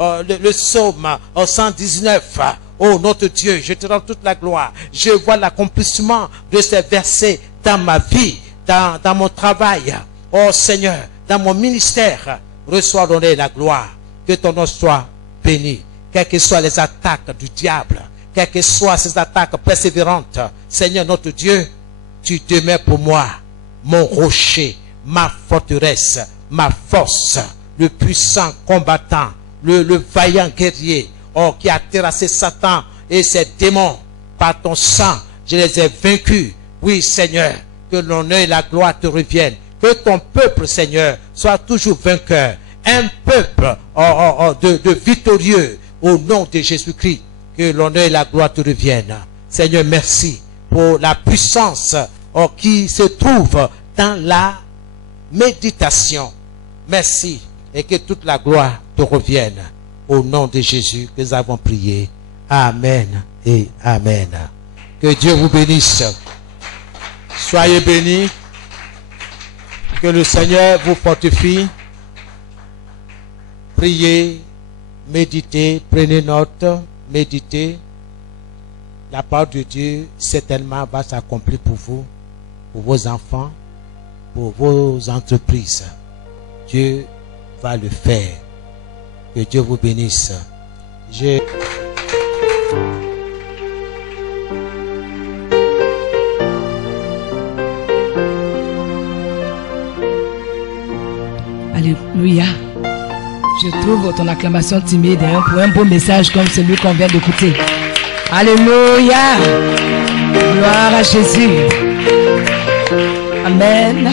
le psaume 119. Oh notre Dieu, je te rends toute la gloire. Je vois l'accomplissement de ces versets dans ma vie, dans mon travail. Oh Seigneur, dans mon ministère, reçois l'honneur et la gloire. Que ton nom soit béni. Quelles que soient les attaques du diable, quelles que soient ces attaques persévérantes, Seigneur notre Dieu, tu demeures pour moi mon rocher, ma forteresse, ma force, le puissant combattant, le vaillant guerrier, qui a terrassé Satan et ses démons. Par ton sang, je les ai vaincus. Oui, Seigneur, que l'honneur et la gloire te reviennent. Que ton peuple, Seigneur, soit toujours vainqueur. Un peuple de victorieux au nom de Jésus-Christ. Que l'honneur et la gloire te reviennent. Seigneur, merci pour la puissance qui se trouve dans la méditation. Merci et que toute la gloire te revienne. Au nom de Jésus que nous avons prié. Amen et Amen. Que Dieu vous bénisse. Soyez bénis. Que le Seigneur vous fortifie. Priez, méditez, prenez note, méditez. La parole de Dieu certainement va s'accomplir pour vous, pour vos enfants, pour vos entreprises. Dieu va le faire. Que Dieu vous bénisse. Alléluia. Je trouve ton acclamation timide pour un beau message comme celui qu'on vient d'écouter. Alléluia. Gloire à Jésus. Amen.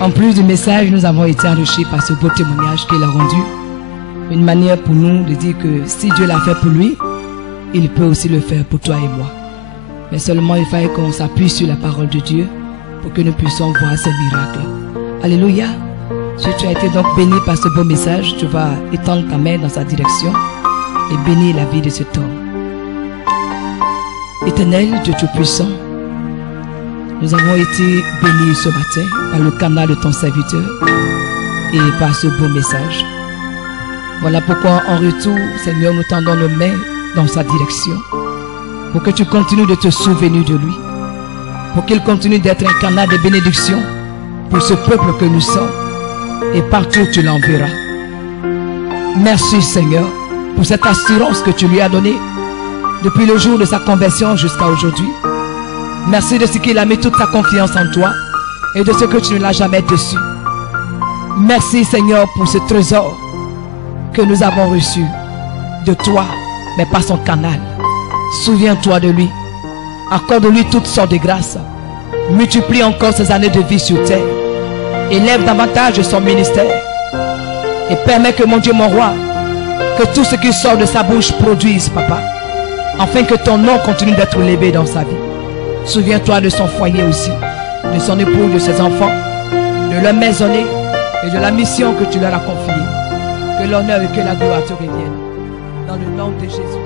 En plus du message, nous avons été enrichis par ce beau témoignage qu'il a rendu. Une manière pour nous de dire que si Dieu l'a fait pour lui, il peut aussi le faire pour toi et moi. Mais seulement il fallait qu'on s'appuie sur la parole de Dieu pour que nous puissions voir ces miracles. Alléluia. Si tu as été donc béni par ce beau message, tu vas étendre ta main dans sa direction et bénir la vie de cet homme. Éternel, Dieu Tout-Puissant, nous avons été bénis ce matin par le canal de ton serviteur et par ce beau message. Voilà pourquoi en retour, Seigneur, nous tendons nos mains dans sa direction pour que tu continues de te souvenir de lui, pour qu'il continue d'être un canal de bénédiction pour ce peuple que nous sommes et partout tu l'enverras. Merci Seigneur pour cette assurance que tu lui as donnée depuis le jour de sa conversion jusqu'à aujourd'hui. Merci de ce qu'il a mis toute sa confiance en toi et de ce que tu ne l'as jamais déçu. Merci Seigneur pour ce trésor que nous avons reçu de toi, mais par son canal. Souviens-toi de lui. Accorde-lui toutes sortes de grâces. Multiplie encore ses années de vie sur terre. Élève davantage son ministère. Et permets que mon Dieu, mon roi, que tout ce qui sort de sa bouche produise, papa, afin que ton nom continue d'être élevé dans sa vie. Souviens-toi de son foyer aussi, de son époux, de ses enfants, de leur maisonnée et de la mission que tu leur as confiée. Que l'honneur et que la gloire te reviennent. Dans le nom de Jésus.